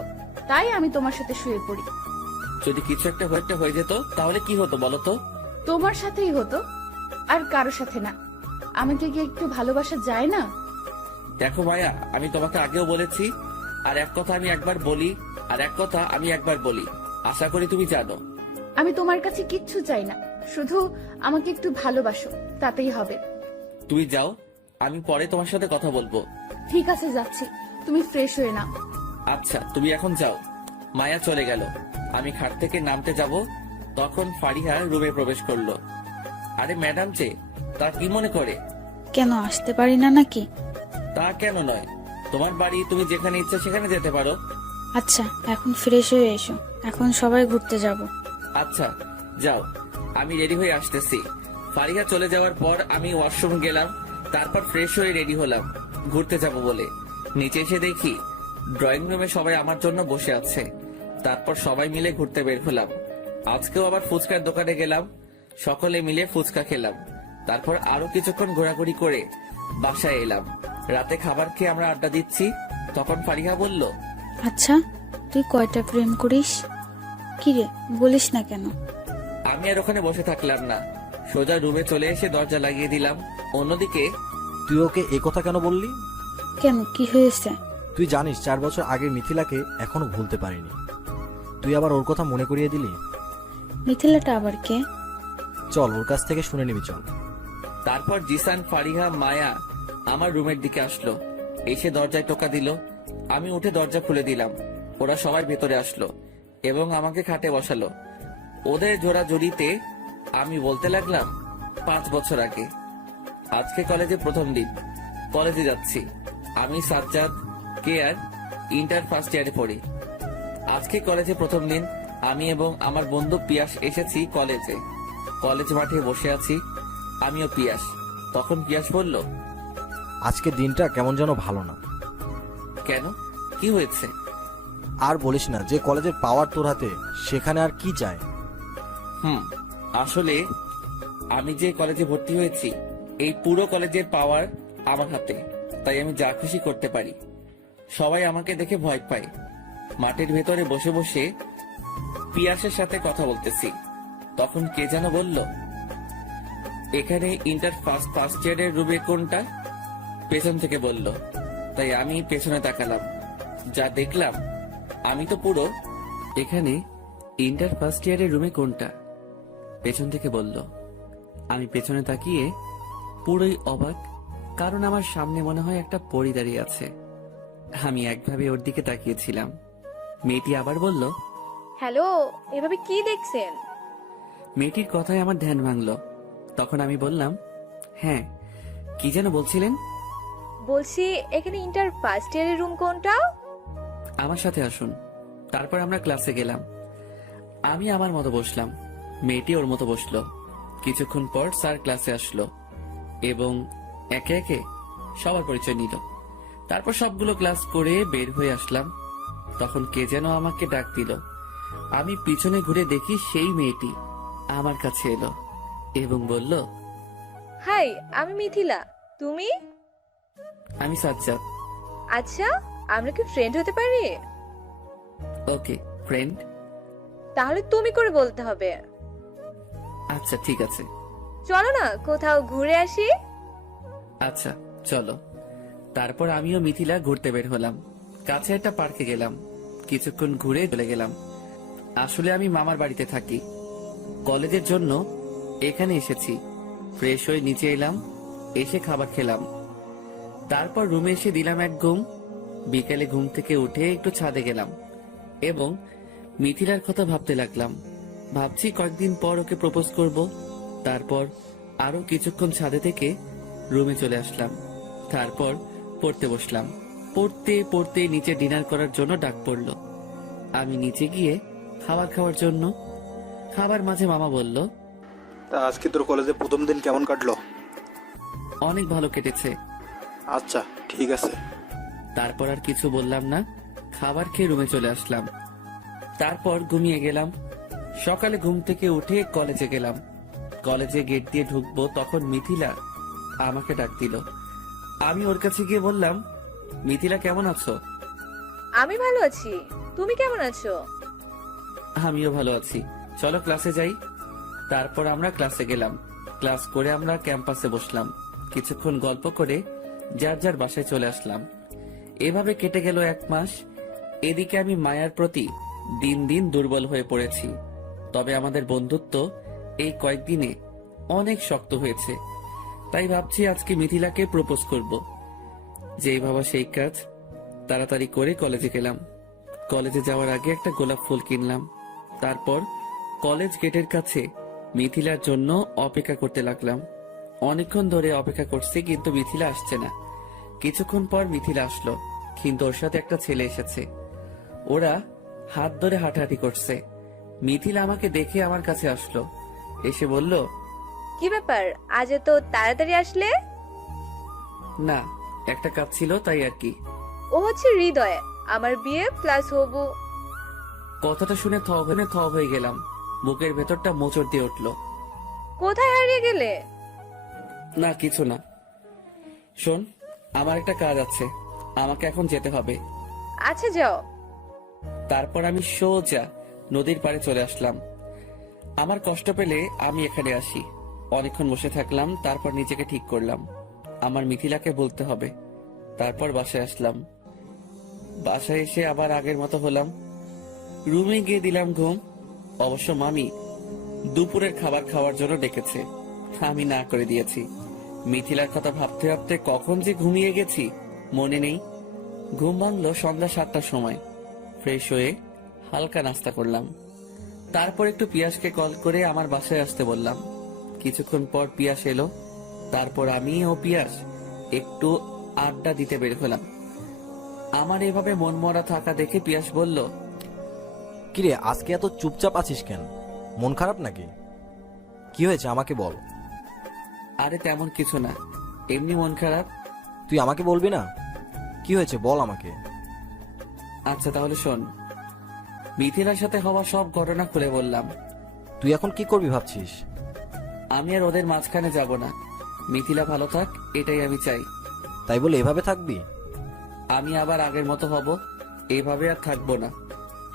তাই আমি তোমার সাথে শুয়ে পড়ি। যদি কিছু একটা হয়ে যেত তাহলে কি হতো বলো তো? তোমার সাথেই হতো, আর কারো সাথে না। আমাকে কি একটু ভালোবাসা যায় না? দেখো মায়া, আমি তোমাকে আগেও বলেছি, আর এক কথা আমি একবার বলি, আর এক কথা আমি একবার বলি, আশা করি তুমি জানো। আমি তোমার কাছে কিচ্ছু চাই না, শুধু আমাকে একটু ভালোবাসো, তাতেই হবে। তুমি যাও, আমি পরে তোমার সাথে কথা বলবো। ঠিক আছে, যাচ্ছি, তুমি ফ্রেশ হয়ে নাও। আচ্ছা তুমি এখন যাও। মায়া চলে গেল। আমি খাট থেকে নামতে যাব, তখন ফারিহা রুমে প্রবেশ করলো। আরে ম্যাডাম যে, তা কি মনে করে? কেন আসতে পারি না নাকি? তা কেন নয়, তোমার বাড়ি, তুমি যেখানে ইচ্ছা সেখানে যেতে পারো। আচ্ছা এখন ফ্রেশ হয়ে এসো, এখন সবাই ঘুরতে যাব। আচ্ছা যাও, আমি রেডি হয়ে আসতেছি। ফারিহা চলে যাওয়ার পর আমি ওয়াশরুম গেলাম, তারপর ফ্রেশ হয়ে রেডি হলাম ঘুরতে যাব বলে। নিচে এসে দেখি ড্রয়িং রুমে সবাই আমার জন্য বসে আছে। তারপর সবাই মিলে ঘুরতে বের হলাম। আজকেও আবার ফুচকার দোকানে গেলাম, সকলে মিলে ফুচকা খেলাম। তারপর আরো কিছুক্ষণ ঘোরাঘুরি করে বাসায় এলাম। রাতে খাবার খেয়ে আমরা আড্ডা দিচ্ছি, তখন ফারিহা বলল, আচ্ছা তুই কয়টা প্রেম করিস? কিরে বলিস না কেন? আমি আর ওখানে বসে থাকলাম না, সোজা রুমে চলে এসে দরজা লাগিয়ে দিলাম। অন্যদিকে তুই ওকে এ কথা কেন বললি? কেন, কি হয়েছে? তুই জানিস 4 বছর আগের মিথিলাকে এখনো ভুলতে পারিনি। তুই আবার ওর কথা মনে করিয়ে দিলি। মিথিলাটা আবার কে? চল ওর কাছ থেকে শুনে নিবি, চল। তারপর জিসান, ফারিহা, মায়া আমার রুমের দিকে আসলো, এসে দরজায় টোকা দিল। আমি উঠে দরজা খুলে দিলাম। ওরা সবাই ভেতরে আসলো এবং আমাকে খাটে বসালো। ওদের জোড়াজড়িতে আমি বলতে লাগলাম, 5 বছর আগে। আজকে কলেজে প্রথম দিন, কলেজে যাচ্ছি। আমি সাজ্জাদ, কেয়ার, ইন্টার ফার্স্ট ইয়ারে পড়ি। আজকে কলেজে প্রথম দিন, আমি এবং আমার বন্ধু পিয়াস এসেছি কলেজে। কলেজ মাঠে বসে আছি, আমিও পিয়াস। তখন পিয়াস বলল, আজকে দিনটা কেমন যেন ভালো না। কেন, কি হয়েছে? আর বলিস না, যে কলেজের পাওয়ার তোর হাতে, সেখানে আর কি চায়? আসলে আমি যে কলেজে ভর্তি হয়েছি, এই পুরো কলেজের পাওয়ার আমার হাতে, তাই আমি যা খুশি করতে পারি। সবাই আমাকে দেখে ভয় পায়। মাঠের ভেতরে বসে বসে পিয়াসের সাথে কথা বলতেছি, তখন কে যেন বলল, এখানে ইন্টার ফার্স্ট ইয়ারের রুমে কোনটা? পেছন থেকে বলল, তাই আমি পেছনে তাকালাম। যা দেখলাম, আমি তো পুরো। এখানে ইন্টার ফার্স্ট ইয়ারের রুমে কোনটা? পেছন থেকে বলল। আমি পেছনে তাকিয়ে পুরোই অবাক, কারণ আমার সামনে মনে হয় একটা পরী দাঁড়িয়ে আছে। আমি একভাবে ওর দিকে তাকিয়েছিলাম। মেয়েটি আবার বলল, হ্যালো, এভাবে কি দেখছেন? মেয়েটির কথায় আমার ধ্যান ভাঙল। তখন আমি বললাম, হ্যাঁ, কি যেন বলছিলেন? বলছি এখানে ইন্টার ফার্স্ট ইয়ারের রুম কোনটা? আমার সাথে আসুন। তারপর আমরা ক্লাসে গেলাম। আমি আমার মতো বসলাম, মেয়েটি ওর মতো বসলো। কিছুক্ষণ পর স্যার ক্লাসে আসলো এবং একে একে সবার পরিচয় নিল। তারপর সবগুলো ক্লাস করে বের হয়ে আসলাম। তখন কে যেন আমাকে ডাক দিল। আমি পিছনে ঘুরে দেখি সেই মেয়েটি আমার কাছে এলো এবং বলল, হাই, আমি মিথিলা। তুমি? আমি সাজ্জাদ। আচ্ছা, আমরা কি ফ্রেন্ড হতে পারি? ওকে, ফ্রেন্ড। তাহলে তুমি করে বলতে হবে। আচ্ছা, ঠিক আছে। চলো না কোথাও ঘুরে আসি। আচ্ছা, চলো। তারপর আমিও মিথিলা ঘুরতে বের হলাম। কাছে একটা পার্কে গেলাম। কিছুক্ষণ ঘুরে চলে গেলাম। আসলে আমি মামার বাড়িতে থাকি, কলেজের জন্য এখানে এসেছি। ফ্রেশ হয়ে নিচে এলাম, এসে খাবার খেলাম। তারপর রুমে এসে দিলাম এক ঘুম। বিকেলে ঘুম থেকে উঠে একটু ছাদে গেলাম এবং মিথিলার কথা ভাবতে লাগলাম। ভাবছি কয়েকদিন পর ওকে প্রপোজ করব। তারপর আরো কিছুক্ষণ ছাদে থেকে রুমে চলে আসলাম। তারপর পড়তে বসলাম। পড়তে পড়তে নিচে ডিনার করার জন্য ডাক পড়লো। আমি নিচে গিয়ে খাবার খাওয়ার জন্য। খাবার মাঝে মামা বলল, তা আজকে তোর কলেজে প্রথম দিন কেমন কাটলো? অনেক ভালো কেটেছে। আচ্ছা, ঠিক আছে। তারপর আর কিছু বললাম না, খাবার খেয়ে রুমে চলে আসলাম। তারপর ঘুমিয়ে গেলাম। সকালে ঘুম থেকে উঠে কলেজে গেলাম। কলেজে গেট দিয়ে ঢুকবো, তখন মিথিলা আমাকে ডাক দিল। আমি ওর কাছে গিয়ে বললাম, মিথিলা কেমন আছো? আমি ভালো আছি, তুমি কেমন আছো? আমিও ভালো আছি, চলো ক্লাসে যাই। তারপর আমরা ক্লাসে গেলাম। ক্লাস করে আমরা ক্যাম্পাসে বসলাম। কিছুক্ষণ গল্প করে যার যার বাসায় চলে আসলাম। এভাবে কেটে গেল 1 মাস। এদিকে আমি মায়ার প্রতি দিন দিন দুর্বল হয়ে পড়েছি। তবে আমাদের বন্ধুত্ব এই কয়েকদিনে অনেক শক্ত হয়েছে। তাই ভাবছি আজকে মিথিলাকে প্রপোজ করব। যেই ভাবা সেই কাজ। তাড়াতাড়ি করে কলেজে গেলাম। কলেজে যাওয়ার আগে একটা গোলাপ ফুল কিনলাম। তারপর কলেজ গেটের কাছে মিথিলার জন্য অপেক্ষা করতে লাগলাম। অনেকক্ষণ ধরে অপেক্ষা করছি, কিন্তু মিথিলা আসছে না। কিছুক্ষণ পর মিথিলা আসলো, কিন্তু ওর সাথে একটা ছেলে এসেছে। ওরা হাত ধরে হাঁটাহাঁটি করছে। মিথিলা আমাকে দেখে আমার কাছে আসলো, এসে বলল, কি ব্যাপার, আজ এত তাড়াতাড়ি আসলে? না, একটা কাজ ছিল তাই আর কি। ও হচ্ছে হৃদয়, আমার বিয়ে প্লাস হবু। কথাটা শুনে থ হয়ে গেলাম। বুকের ভেতরটা মোচড় দিয়ে উঠলো। কোথায় হারিয়ে গেলে? না, কিছু না। শোন, আমার একটা কাজ আছে, আমাকে এখন যেতে হবে। আচ্ছা, যাও। তারপর আমি সোজা নদীর পাড়ে চলে আসলাম। আমার কষ্ট পেলে আমি এখানে আসি। অনেকক্ষণ বসে থাকলাম, তারপর নিজেকে ঠিক করলাম আমার মিথিলাকে বলতে হবে। তারপর বাসায় আসলাম। বাসায় এসে আবার আগের মতো হলাম। রুমে গিয়ে দিলাম ঘুম। অবশ্য মামি দুপুরের খাবার খাওয়ার জন্য ডেকেছে, আমি না করে দিয়েছি। মিথিলার কথা ভাবতে ভাবতে কখন যে ঘুমিয়ে গেছি মনে নেই। ঘুম ভাঙলো সন্ধ্যা 7টার সময়। ফ্রেশ হয়ে হালকা নাস্তা করলাম। তারপর একটু পিয়াসকে কল করে আমার বাসায় আসতে বললাম। কিছুক্ষণ পর পিয়াস এলো। তারপর আমি ও পিয়াস একটু আড্ডা দিতে বের হলাম। আমার এভাবে মনমরা থাকা দেখে পিয়াস বলল, কিরে, আজকে এত চুপচাপ আছিস কেন? মন খারাপ নাকি? কি হয়েছে আমাকে বল। আরে তেমন কিছু না, এমনি মন খারাপ। তুই আমাকে বলবি না? কি হয়েছে বল আমাকে। আচ্ছা তাহলে শোন, মিথিলার সাথে হওয়া সব ঘটনা খুলে বললাম। তুই এখন কি করবি ভাবছিস? আমি আর ওদের মাঝখানে যাব না। মিথিলা ভালো থাক, এটাই আমি চাই। তাই বলে এভাবে থাকবি? আমি আবার আগের মতো হব, এইভাবে আর থাকবো না।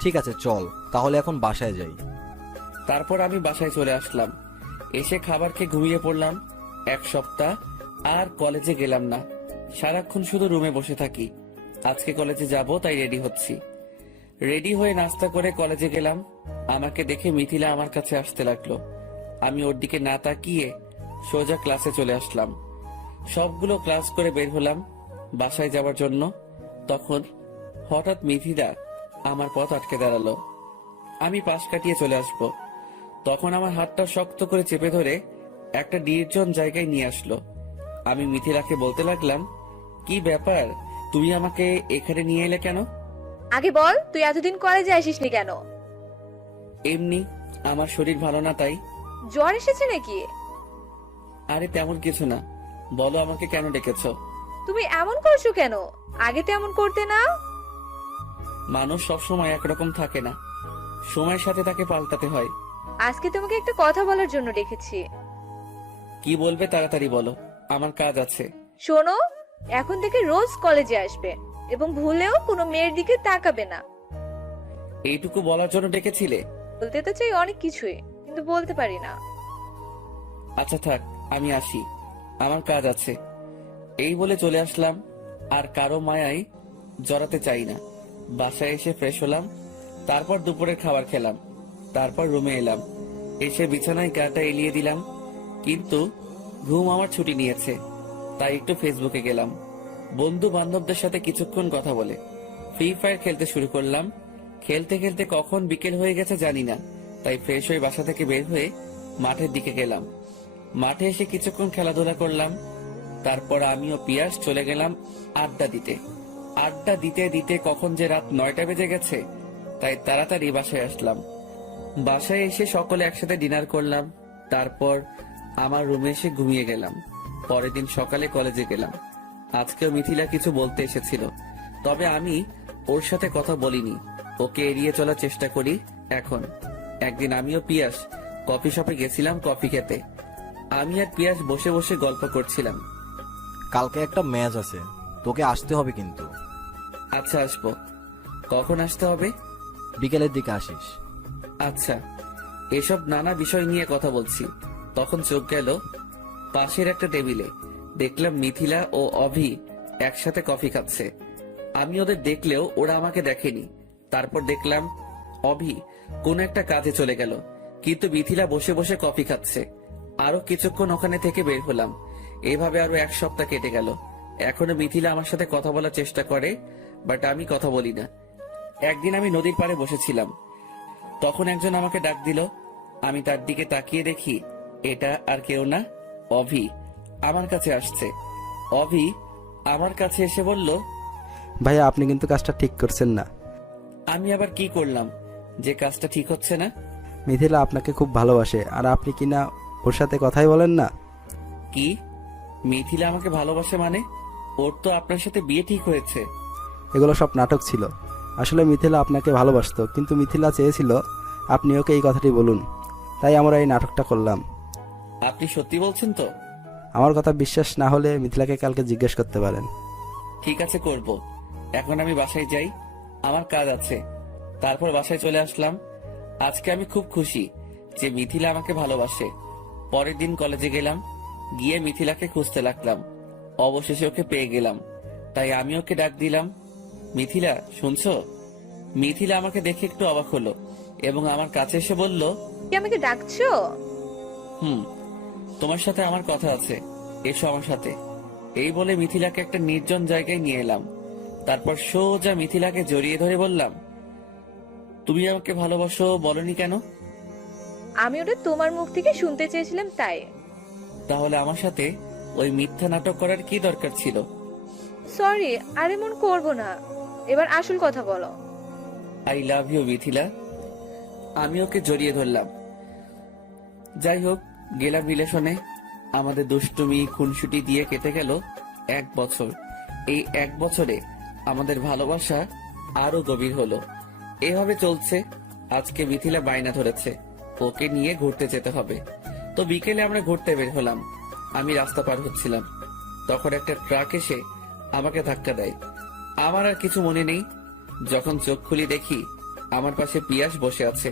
ঠিক আছে চল তাহলে এখন বাসায় যাই। তারপর আমি বাসায় চলে আসলাম। এসে খাবার খেয়ে ঘুমিয়ে পড়লাম। এক সপ্তাহ আর কলেজে গেলাম না, সারাক্ষণ শুধু রুমে বসে থাকি। আজকে কলেজে যাব, তাই রেডি হচ্ছি। রেডি হয়ে নাস্তা করে কলেজে গেলাম। আমাকে দেখে মিথিলা আমার কাছে আসতে লাগলো। আমি ওর দিকে না তাকিয়ে সোজা ক্লাসে চলে আসলাম। সবগুলো ক্লাস করে বের হলাম বাসায় যাওয়ার জন্য। তখন হঠাৎ মিথিলা আমার পথ আটকে দাঁড়ালো। আমি পাশ কাটিয়ে চলে আসবো, তখন আমার হাতটা শক্ত করে চেপে ধরে একটা নির্জন জায়গায় নিয়ে আসলো। আমি মিথিলাকে বলতে লাগলাম, কি ব্যাপার, তুমি আমাকে এখানে নিয়ে এলে কেন? আগে বল, তুই এতদিন কলেজে আসিসনি কেন? এমনি, আমার শরীর ভালো না তাই। জ্বর এসেছে নাকি? আরে তেমন কিছু না, বলো আমাকে কেন ডেকেছো? তুমি এমন করছো কেন? আগে তো এমন করতে না। মানুষ সবসময় একরকম থাকে না, সময়ের সাথে তাকে পাল্টাতে হয়। আজকে তোমাকে একটা কথা বলার জন্য ডেকেছি। কি বলবে তাড়াতাড়ি বলো, আমার কাজ আছে। শোনো, এখন থেকে রোজ কলেজে আসবে এবং ভুলেও কোনো মেয়ের দিকে তাকাবে না। এইটুকু বলার জন্য ডেকেছিলে? বলতে তো চাই অনেক কিছুই, কিন্তু বলতে পারি না। আচ্ছা থাক, আমি আসি, আমার কাজ আছে। এই বলে চলে আসলাম। আর কারো মায়ায় জড়াতে চাই না। বাসায় এসে ফ্রেশ হলাম, তারপর দুপুরের খাবার খেলাম, তারপর রুমে এলাম। এসে বিছানায় গাটা এলিয়ে দিলাম, কিন্তু ঘুম আমার ছুটি নিয়েছে। তাই একটু ফেসবুকে গেলাম। বন্ধু বান্ধবদের সাথে কিছুক্ষণ কথা বলে ফ্রি ফায়ার খেলতে শুরু করলাম। খেলতে খেলতে কখন বিকেল হয়ে গেছে জানি না, তাই ফ্রেশ হয়ে বাসা থেকে বের হয়ে মাঠের দিকে গেলাম। মাঠে এসে কিছুক্ষণ খেলাধুলা করলাম। তারপর আমি ও পিয়াস চলে গেলাম আড্ডা দিতে। আড্ডা দিতে দিতে কখন যে রাত 9টা বেজে গেছে, তাই তাড়াতাড়ি বাসায় আসলাম। বাসায় এসে সকলে একসাথে ডিনার করলাম। তারপর আমার রুমে এসে ঘুমিয়ে গেলাম। পরের দিন সকালে কলেজে গেলাম। আজকেও মিথিলা কিছু বলতে এসেছিল, তবে আমি ওর সাথে কথা বলিনি, ওকে এড়িয়ে চলার চেষ্টা করি। এখন একদিন আমিও পিয়াস কফি শপে গেছিলাম কফি খেতে। আমি আর পিয়াস বসে বসে গল্প করছিলাম। কালকে একটা ম্যাচ আছে, তোকে আসতে হবে কিন্তু। আচ্ছা আসবো। কখন আসতে হবে? বিকেলের দিকে আসিস। আচ্ছা। এসব নানা বিষয় নিয়ে কথা বলছি, তখন চোখ গেল পাশের একটা টেবিলে। দেখলাম মিথিলা ও অভি একসাথে কফি খাচ্ছে। আমি ওদের দেখলেও ওরা আমাকে দেখেনি। তারপর দেখলাম অভি কোন একটা কাজে চলে গেল, কিন্তু মিথিলা বসে বসে কফি খাচ্ছে। আরো কিছুক্ষণ ওখানে থেকে বের হলাম। এভাবে আরো এক সপ্তাহ কেটে গেল। এখনো মিথিলা আমার সাথে কথা বলার চেষ্টা করে, বাট আমি কথা বলি না। একদিন আমি নদীর পাড়ে বসেছিলাম, তখন একজন আমাকে ডাক দিল। আমি তার দিকে তাকিয়ে দেখি এটা আর কেউ না, অভি আমার কাছে আসছে। অভি আমার কাছে এসে বলল, ভাইয়া আপনি কিন্তু কাজটা ঠিক করছেন না। আমি আবার কি করলাম যে কাজটা ঠিক হচ্ছে না? মিথিলা আপনাকে খুব ভালোবাসে, আর আপনি কিনা ওর সাথে কথাই বলেন না। কি? মিথিলা আমাকে ভালোবাসে মানে? ওর তো আপনার সাথে বিয়ে ঠিক হয়েছে। এগুলো সব নাটক ছিল। আসলে মিথিলা আপনাকে ভালোবাসতো, কিন্তু মিথিলা চেয়েছিল আপনি ওকে এই কথাটি বলুন, তাই আমরা এই নাটকটা করলাম। আপনি সত্যি বলছেন তো? আমার কথা বিশ্বাস না হলে মিথিলাকে কালকে জিজ্ঞেস করতে পারেন। ঠিক আছে, করব। এখন আমি বাসায় যাই, আমার কাজ আছে। তারপর বাসায় চলে আসলাম। আজকে আমি খুব খুশি যে মিথিলা আমাকে ভালোবাসে। পরের দিন কলেজে গেলাম, গিয়ে মিথিলাকে খুঁজতে লাগলাম। অবশেষে ওকে পেয়ে গেলাম, তাই আমি ওকে ডাক দিলাম, মিথিলা শুনছো? মিথিলা আমাকে দেখে একটু অবাক হলো এবং আমার কাছে এসে বলল, কি আমাকে ডাকছো? তোমার সাথে আমার কথা আছে, এসো আমার সাথে। এই বলে মিথিলাকে একটা নির্জন জায়গায় নিয়ে এলাম। তারপর সোজা মিথিলাকে জড়িয়ে ধরে বললাম, তুমি আমাকে ভালোবাসো বলনি কেন? আমি ওটা তোমার মুখ থেকে শুনতে চেয়েছিলাম তাই। তাহলে আমার সাথে ওই মিথ্যা নাটক করার কি দরকার ছিল? সরি, আর এমন করবো না। এবার আসল কথা বলো। I love you Mithila. আমি ওকে জড়িয়ে ধরলাম। যাই হোক, গেলাম রিলেশনে। আমাদের দুষ্টুমি খুনসুটি দিয়ে কেটে গেল 1 বছর। এই 1 বছরে আমাদের ভালোবাসা আরো গভীর হলো। এভাবে চলছে। আজকে মিথিলা বায়না ধরেছে ওকে নিয়ে ঘুরতে যেতে হবে। তো বিকেলে আমরা ঘুরতে বের হলাম। আমি রাস্তা পার হচ্ছিলাম, তখন একটা ট্রাক এসে আমাকে ধাক্কা দেয়। আমার আর কিছু মনে নেই। যখন চোখ খুলি দেখি আমার পাশে পিয়াস বসে আছে,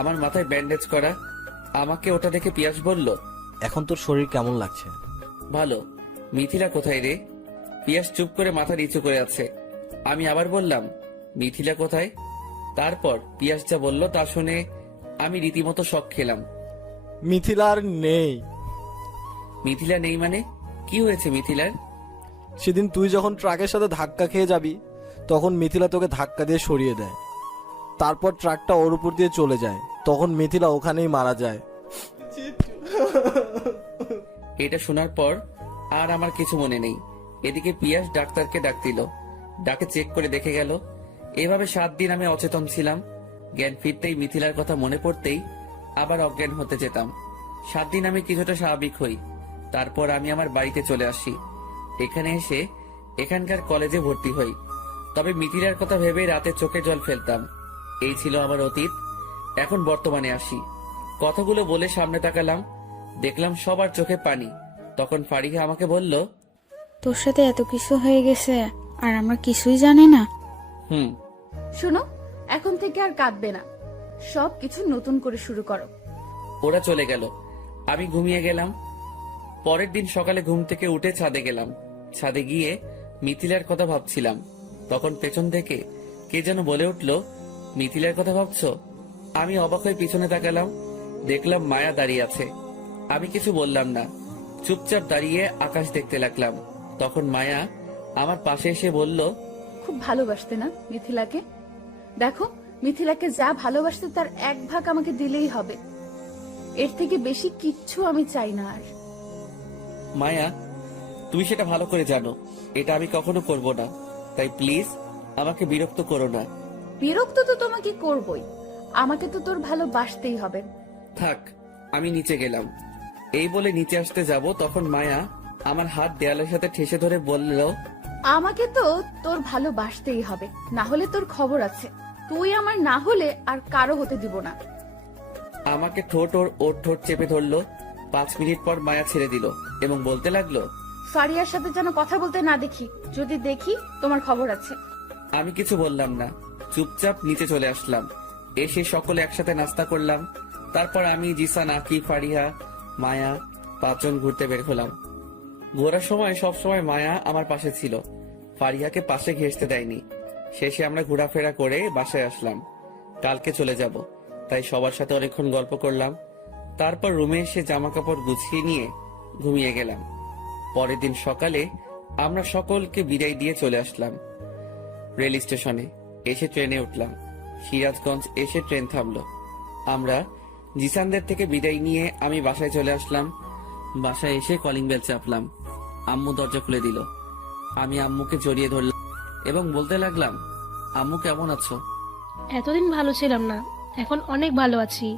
আমার মাথায় ব্যান্ডেজ করা। আমাকে ওটা দেখে পিয়াস বলল, এখন তোর শরীর কেমন লাগছে? ভালো। মিথিলা কোথায় রে? পিয়াস চুপ করে মাথা নিচু করে আছে। আমি আবার বললাম, মিথিলা কোথায়? তারপর পিয়াস যা বলল তা শুনে আমি রীতিমতো শক খেলাম। মিথিলা আর নেই। মিথিলা নেই মানে? কি হয়েছে মিথিলার? সেদিন তুই যখন ট্রাকের সাথে ধাক্কা খেয়ে যাবি, তখন মিথিলা তোকে ধাক্কা দিয়ে সরিয়ে দেয়। তারপর ট্রাকটা ওর উপর দিয়ে চলে যায়, তখন মিথিলা ওখানেই মারা যায়। এটা শোনার পর আর আমার কিছু মনে নেই। এদিকে পিয়াস ডাক্তারকে ডাক দিল। ডাকে চেক করে দেখে গেল। এভাবে 7 দিন আমি অচেতন ছিলাম। জ্ঞান ফিরতেই মিথিলার কথা মনে পড়তেই আবার অজ্ঞান হতে যেতাম। 7 দিন আমি কিছুটা স্বাভাবিক হই। তারপর আমি আমার বাড়িতে চলে আসি। এখানে এসে এখানকার কলেজে ভর্তি হই। তবে মিথিলার কথা ভেবে রাতে চোখে জল ফেলতাম। এই ছিল আমার অতীত। এখন বর্তমানে আসি। কথাগুলো বলে সামনে তাকালাম, দেখলাম সবার চোখে পানি। তখন ফারিহা আমাকে বলল, তোর সাথে এত কিছু হয়ে গেছে আর আমরা কিছুই জানি না। হুম। শুনো, এখন থেকে আর কাঁদবে না, সব কিছু নতুন করে শুরু করো। ওরা চলে গেল। আমি ঘুমিয়ে গেলাম। পরের দিন সকালে ঘুম থেকে উঠে ছাদে গেলাম। ছাদে গিয়ে মিথিলার কথা ভাবছিলাম। তখন পেছন থেকে কে যেন বলে উঠল, মিথিলার কথা ভাবছো? আমি অবাক হয়ে পিছনে তাকালাম, দেখলাম মায়া দাঁড়িয়ে আছে। আমি কিছু বললাম না, চুপচাপ দাঁড়িয়ে আকাশ দেখতে লাগলাম। তখন মায়া আমার পাশে এসে বলল, খুব ভালোবাসতে না মিথিলাকে? দেখো, মিথিলাকে যা ভালোবাসতে তার 1 ভাগ আমাকে দিলেই হবে। এর থেকে বেশি কিচ্ছু আমি চাই না আর। মায়া, তুমি সেটা ভালো করে জানো এটা আমি কখনো করব না। তাই প্লিজ আমাকে বিরক্ত করো না। বিরক্ত তো তোমাকে করবই, আমাকে তো তোর ভালোবাসতেই হবে। থাক, আমি নিচে গেলাম। এই বলে নিচে আসতে যাব, তখন মায়া আমার হাত দেয়ালের সাথে ঠেসে ধরে বলল, আমাকে তো তোর ভালোবাসতেই হবে, না হলে তোর খবর আছে। তুই আমার না হলে আর কারো হতে দিব না। আমাকে ওর ঠোঁট চেপে ধরলো। 5 মিনিট পর মায়া ছেড়ে দিল এবং বলতে লাগলো, ফারিয়ার সাথে যেন কথা বলতে না দেখি, যদি দেখি তোমার খবর আছে। আমি কিছু বললাম না, চুপচাপ নিচে চলে আসলাম। এসে সকলে একসাথে নাস্তা করলাম। তারপর আমি, জিসান, আকি, ফারিহা, মায়া 5 জন ঘুরতে বের হলাম। ঘোরার সময় সব সময় মায়া আমার পাশে ছিল, ফারিহাকে পাশে ঘেঁষতে দেয়নি। শেষে আমরা ঘোরাফেরা করে বাসায় আসলাম। কালকে চলে যাব, তাই সবার সাথে অনেকক্ষণ গল্প করলাম। তারপর রুমে এসে জামা কাপড় গুছিয়ে নিয়ে ঘুমিয়ে গেলাম। পরের দিন সকালে আমরা সকলকে বিদায় দিয়ে চলে আসলাম রেল স্টেশনে। এসে ট্রেনে উঠলাম। সিরাজগঞ্জ এসে ট্রেন থামলো। আমরা জিসানদের থেকে বিদায় নিয়ে আমি বাসায় চলে আসলাম। বাসায় এসে কলিং বেল চাপলাম। আম্মু দরজা খুলে দিল। আমি আম্মুকে জড়িয়ে ধরলাম এবং বলতে লাগলাম, আম্মু কেমন আছো? এতদিন ভালো ছিলাম না, এখন অনেক ভালো আছি।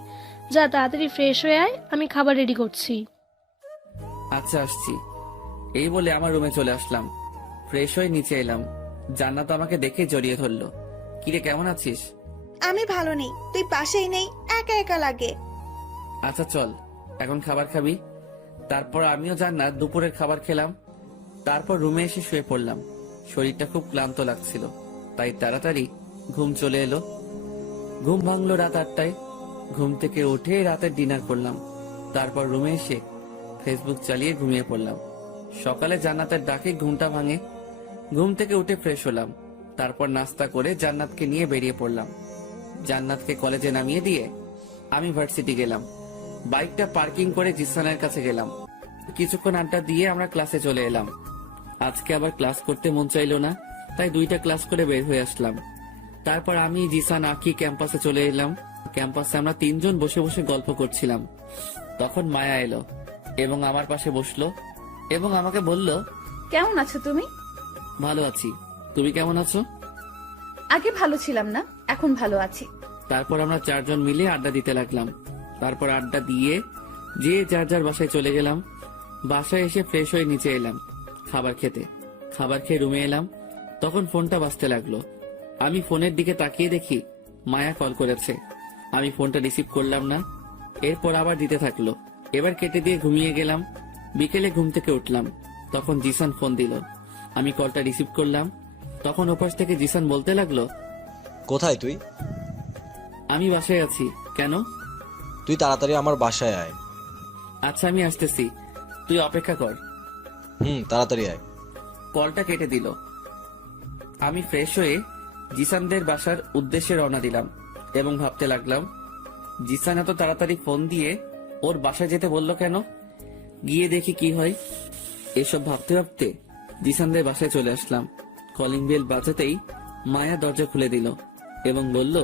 যা তাড়াতাড়ি ফ্রেশ হয়ে আয়, আমি খাবার রেডি করছি। আচ্ছা, আসছি। এই বলে আমার রুমে চলে আসলাম। ফ্রেশ হয়ে নিচে এলাম। জান্নাত আমাকে দেখে জড়িয়ে ধরলো। কিরে, কেমন আছিস? আমি ভালো নেই, তুই পাশেই নেই, একা একা লাগে। আচ্ছা চল, এখন খাবার খাবি। তারপর আমিও জান্নাত দুপুরের খাবার খেলাম। তারপর রুমে এসে শুয়ে পড়লাম। শরীরটা খুব ক্লান্ত লাগছিল, তাই তাড়াতাড়ি ঘুম চলে এলো। ঘুম ভাঙলো রাত 8টায়। ঘুম থেকে উঠে রাতের ডিনার করলাম। তারপর রুমে এসে ফেসবুক চালিয়ে ঘুমিয়ে পড়লাম। সকালে জান্নাতের ডাকে ঘুমটা ভাঙে। ঘুম থেকে উঠে ফ্রেশ হলাম। তারপর নাস্তা করে জান্নাতকে নিয়ে বেরিয়ে পড়লাম। জান্নাতকে কলেজে নামিয়ে দিয়ে আমি ভার্সিটি গেলাম। বাইকটা পার্কিং করে জিসানের কাছে গেলাম। কিছুক্ষণ আড্ডা দিয়ে আমরা ক্লাসে চলে এলাম। আজকে আবার ক্লাস করতে মন চাইলো না, তাই 2টা ক্লাস করে বের হয়ে আসলাম। তারপর আমি, জিসান, আকি ক্যাম্পাসে চলে এলাম। ক্যাম্পাসে আমরা 3 জন বসে বসে গল্প করছিলাম। তখন মায়া এলো এবং আমার পাশে বসলো এবং আমাকে বলল, কেমন আছো তুমি? ভালো আছি, তুমি কেমন আছো? আগে ভালো ছিলাম না, এখন ভালো আছি। তারপর আমরা 4 জন মিলে আড্ডা দিতে লাগলাম। তারপর আড্ডা দিয়ে যে যার যার বাসায় চলে গেলাম। বাসায় এসে ফ্রেশ হয়ে নিচে এলাম খাবার খেতে। খাবার খেয়ে রুমে এলাম। তখন ফোনটা বাজতে লাগলো। আমি ফোনের দিকে তাকিয়ে দেখি মায়া কল করেছে। আমি ফোনটা রিসিভ করলাম না। এরপর আবার দিতে থাকলো। এবার কেটে দিয়ে ঘুমিয়ে গেলাম। বিকেলে ঘুম থেকে উঠলাম, তখন জিসান ফোন দিল। আমি কলটা রিসিভ করলাম। তখন ওপাশ থেকে জিসান বলতে লাগলো, কোথায় তুই? আমি বাসায় আছি। কেন? তুই তাড়াতাড়ি আমার বাসায় আয়। আচ্ছা, আমি আসতেছি, তুই অপেক্ষা কর। তাড়াতাড়ি আয়। কলটা কেটে দিল। আমি ফ্রেশ হয়ে জিসানদের বাসার উদ্দেশ্যে রওনা দিলাম এবং ভাবতে লাগলাম, জিসান এত তাড়াতাড়ি ফোন দিয়ে ওর বাসায় যেতে বলল কেন? গিয়ে দেখি কি হয়। এসব ভাবতে ভাবতে জিসানদের বাসায় চলে আসলাম। কলিং বেল বাজাতেই মায়া দরজা খুলে দিল এবং বলল,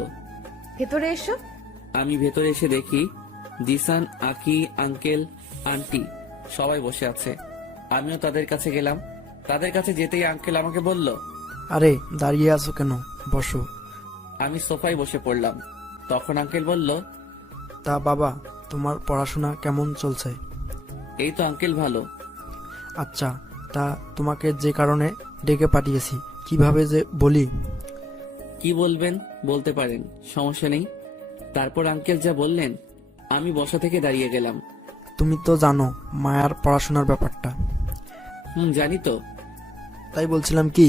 ভেতরে এসো। আমি ভেতরে এসে দেখি জিসান, আকি, আঙ্কেল, আন্টি সবাই বসে আছে। আমিও তাদের কাছে গেলাম। তাদের কাছে যেতেই আঙ্কেল আমাকে বলল, আরে দাঁড়িয়ে আছো কেন, বসো। আমি সোফায় বসে পড়লাম। তখন আঙ্কেল বলল, তা বাবা, তোমার পড়াশোনা কেমন চলছে? এই তো আঙ্কেল, ভালো। আচ্ছা, তা তোমাকে যে কারণে ডেকে পাঠিয়েছি কিভাবে যে বলি? কি বলবেন বলতে পারেন, সমস্যা নেই। তারপর আঙ্কেল যা বললেন আমি বসা থেকে দাঁড়িয়ে গেলাম। তুমি তো জানো মায়ার পড়াশোনার ব্যাপারটা। জানি তো। তাই বলছিলাম কি,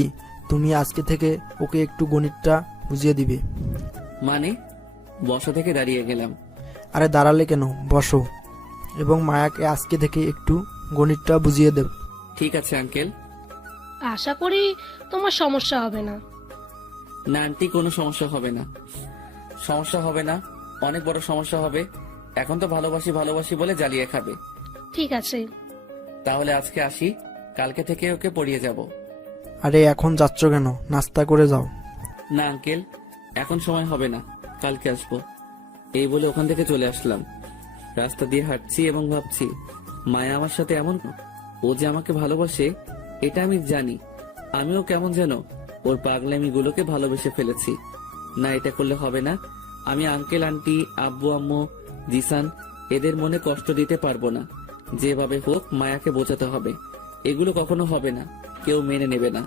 তুমি আজকে থেকে ওকে একটু গণিতটা বুঝিয়ে দিবে। মানে? বসা থেকে দাঁড়িয়ে গেলাম। আরে দাঁড়ালে কেন, বসো, এবং মায়াকে আজকে থেকে একটু গণিতটা বুঝিয়ে দেব। ঠিক আছে আঙ্কেল। আশা করি তোমার সমস্যা হবে না। না আন্টি, কোনো সমস্যা হবে না। সমস্যা হবে না, অনেক বড় সমস্যা হবে। এখন তো ভালোবাসি ভালোবাসি বলে জ্বালিয়ে খাবে। ঠিক আছে, তাহলে আজকে আসি, কালকে থেকে ওকে পড়িয়ে যাব। আরে এখন যাচ্ছ কেন, নাস্তা করে যাও। না আঙ্কেল, এখন সময় হবে না, কালকে আসবো। এই বলে ওখান থেকে চলে আসলাম। রাস্তা দিয়ে হাঁটছি এবং ভাবছি, মায়া আমার সাথে এমন, ও যে আমাকে ভালোবাসে এটা আমি জানি। আমিও কেমন যেন ওর পাগলামি গুলোকে ভালোবেসে ফেলেছি। না, এটা করলে হবে না। আমি আঙ্কেল, আন্টি, আব্বু, আম্মু, জিসান এদের মনে কষ্ট দিতে পারবো না। যেভাবে হোক মায়াকে বোঝাতে হবে। এগুলো কখনো হবে না, কেউ মেনে নেবে না।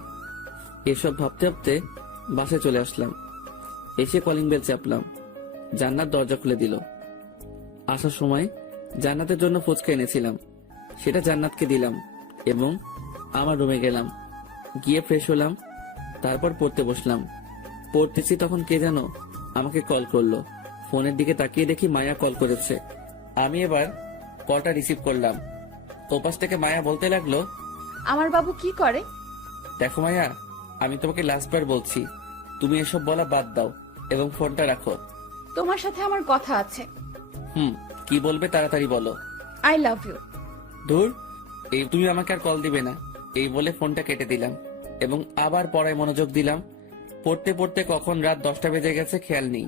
এসব ভাবতে ভাবতে বাসায় চলে আসলাম। এসে কলিং বেল চাপলাম। জান্নাত দরজা খুলে দিল। আসার সময় জান্নাতের জন্য ফুচকা এনেছিলাম, সেটা জান্নাতকে দিলাম এবং আমার রুমে গেলাম। গিয়ে ফ্রেশ হলাম, তারপর পড়তে বসলাম। পড়তেছি তখন কে যেন আমাকে কল করলো। ফোনের দিকে তাকিয়ে দেখি মায়া কল করেছে। আমি এবার কলটা রিসিভ করলাম। ওপাশ থেকে মায়া বলতে লাগলো, আমার বাবু কি করে? দেখো মায়া, আমি তোমাকে লাস্টবার বলছি, তুমি এসব বলা বাদ দাও এবং ফোনটা রাখো। তোমার সাথে আমার কথা আছে। কি বলবে তাড়াতাড়ি বলো। I love you. ধুর, এই তুমি আমাকে আর কল দিবে না। এই বলে ফোনটা কেটে দিলাম এবং আবার পড়ায় মনোযোগ দিলাম। পড়তে পড়তে কখন রাত 10টা বেজে গেছে খেয়াল নেই।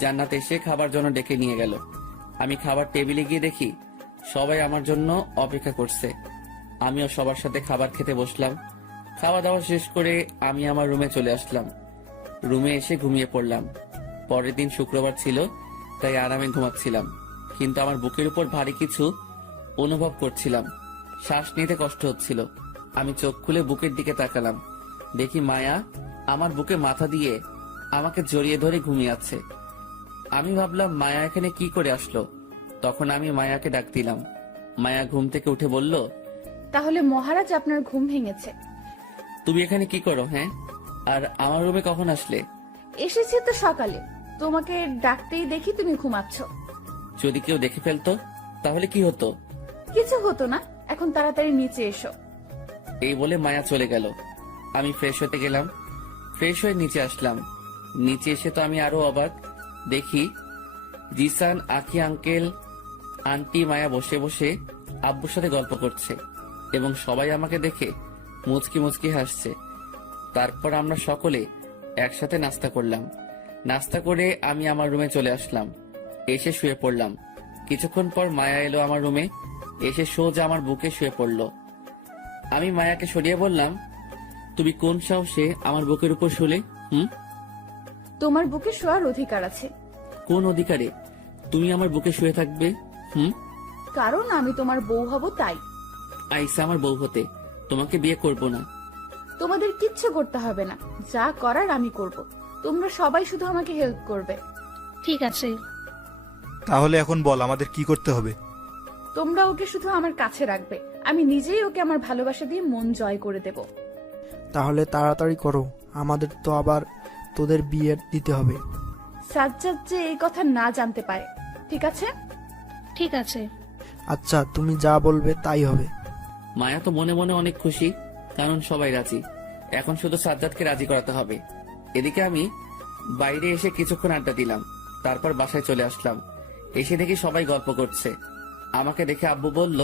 জান্নাত এসে খাবার জন্য ডেকে নিয়ে গেল। আমি খাবার টেবিলে গিয়ে দেখি সবাই আমার জন্য অপেক্ষা করছে। আমিও সবার সাথে খাবার খেতে বসলাম। খাওয়া দাওয়া শেষ করে আমি আমার রুমে চলে আসলাম। রুমে এসে ঘুমিয়ে পড়লাম। পরের দিন শুক্রবার ছিল, তাই আরামে ঘুমাচ্ছিলাম। কিন্তু আমার বুকের উপর ভারী কিছু অনুভব করছিলাম। শ্বাস নিতে কষ্ট হচ্ছিল। আমি চোখ খুলে বুকের দিকে তাকালাম। দেখি মায়া আমার বুকে মাথা দিয়ে আমাকে জড়িয়ে ধরে ঘুমিয়ে আছে। আমি ভাবলাম মায়া এখানে কি করে আসলো। তখন আমি মায়াকে ডাক দিলাম। মায়া ঘুম থেকে উঠে বলল, তাহলে মহারাজ আপনার ঘুম ভেঙেছে। তুমি এখানে কি করো? হ্যাঁ, আর আমার রুমে কখন আসলে? এসেছি তো সকালে, তোমাকে ডাকতেই দেখি তুমি ঘুমাচ্ছ। যদি কেউ দেখে ফেলতো তাহলে কি হতো? কিছু হতো না, এখন তাড়াতাড়ি নিচে এসো। এই বলে মায়া চলে গেল। আমি ফ্রেশ হতে গেলাম। ফ্রেশ হয়ে নিচে আসলাম। নিচে এসে তো আমি আরো অবাক। দেখি জিসান, আখি, আঙ্কেল, আন্টি, মায়া বসে বসে আব্বুর সাথে গল্প করছে এবং সবাই আমাকে দেখে মুচকি মুচকি হাসছে। তারপর আমরা সকলে একসাথে নাস্তা করলাম। নাস্তা করে আমি আমার রুমে চলে আসলাম। এসে শুয়ে পড়লাম। কিছুক্ষণ পর মায়া এলো আমার রুমে। এসে সোজা আমার বুকে শুয়ে পড়লো। আমি মায়াকে সরিয়ে বললাম, তুমি কোন সাহসে আমার বুকের উপর শুলে? তোমার বুকে শোয়ার অধিকার আছে। কোন অধিকারে তুমি আমার বুকে শুয়ে থাকবে? কারণ আমি তোমার বউ হব, তাই। আইসা আমার বউ হতে, তোমাকে বিয়ে করব না। তোমাদের কিচ্ছু করতে হবে না, যা করার আমি করব। তোমরা সবাই শুধু আমাকে হেল্প করবে। ঠিক আছে। তাহলে এখন বল আমাদের কি করতে হবে? তোমরা ওকে শুধু আমার কাছে রাখবে, আমি নিজেই ওকে আমার ভালোবাসা দিয়ে মন জয় করে দেব। তাহলে তাড়াতাড়ি করো, আমাদের তো আবার তোদের বিয়ে দিতে হবে। সাজ্জাদ যে এই কথা না জানতে পারে, ঠিক আছে? ঠিক আছে। আচ্ছা, তুমি যা বলবে তাই হবে। মায়া তো মনে মনে অনেক খুশি, কারণ সবাই রাজি। এখন শুধু সাজ্জাদকে রাজি করাতে হবে। এদিকে আমি বাইরে এসে কিছুক্ষণ আড্ডা দিলাম, তারপর বাসায় চলে আসলাম। এসে দেখি সবাই গল্প করছে। আমাকে দেখে আব্বু বলল,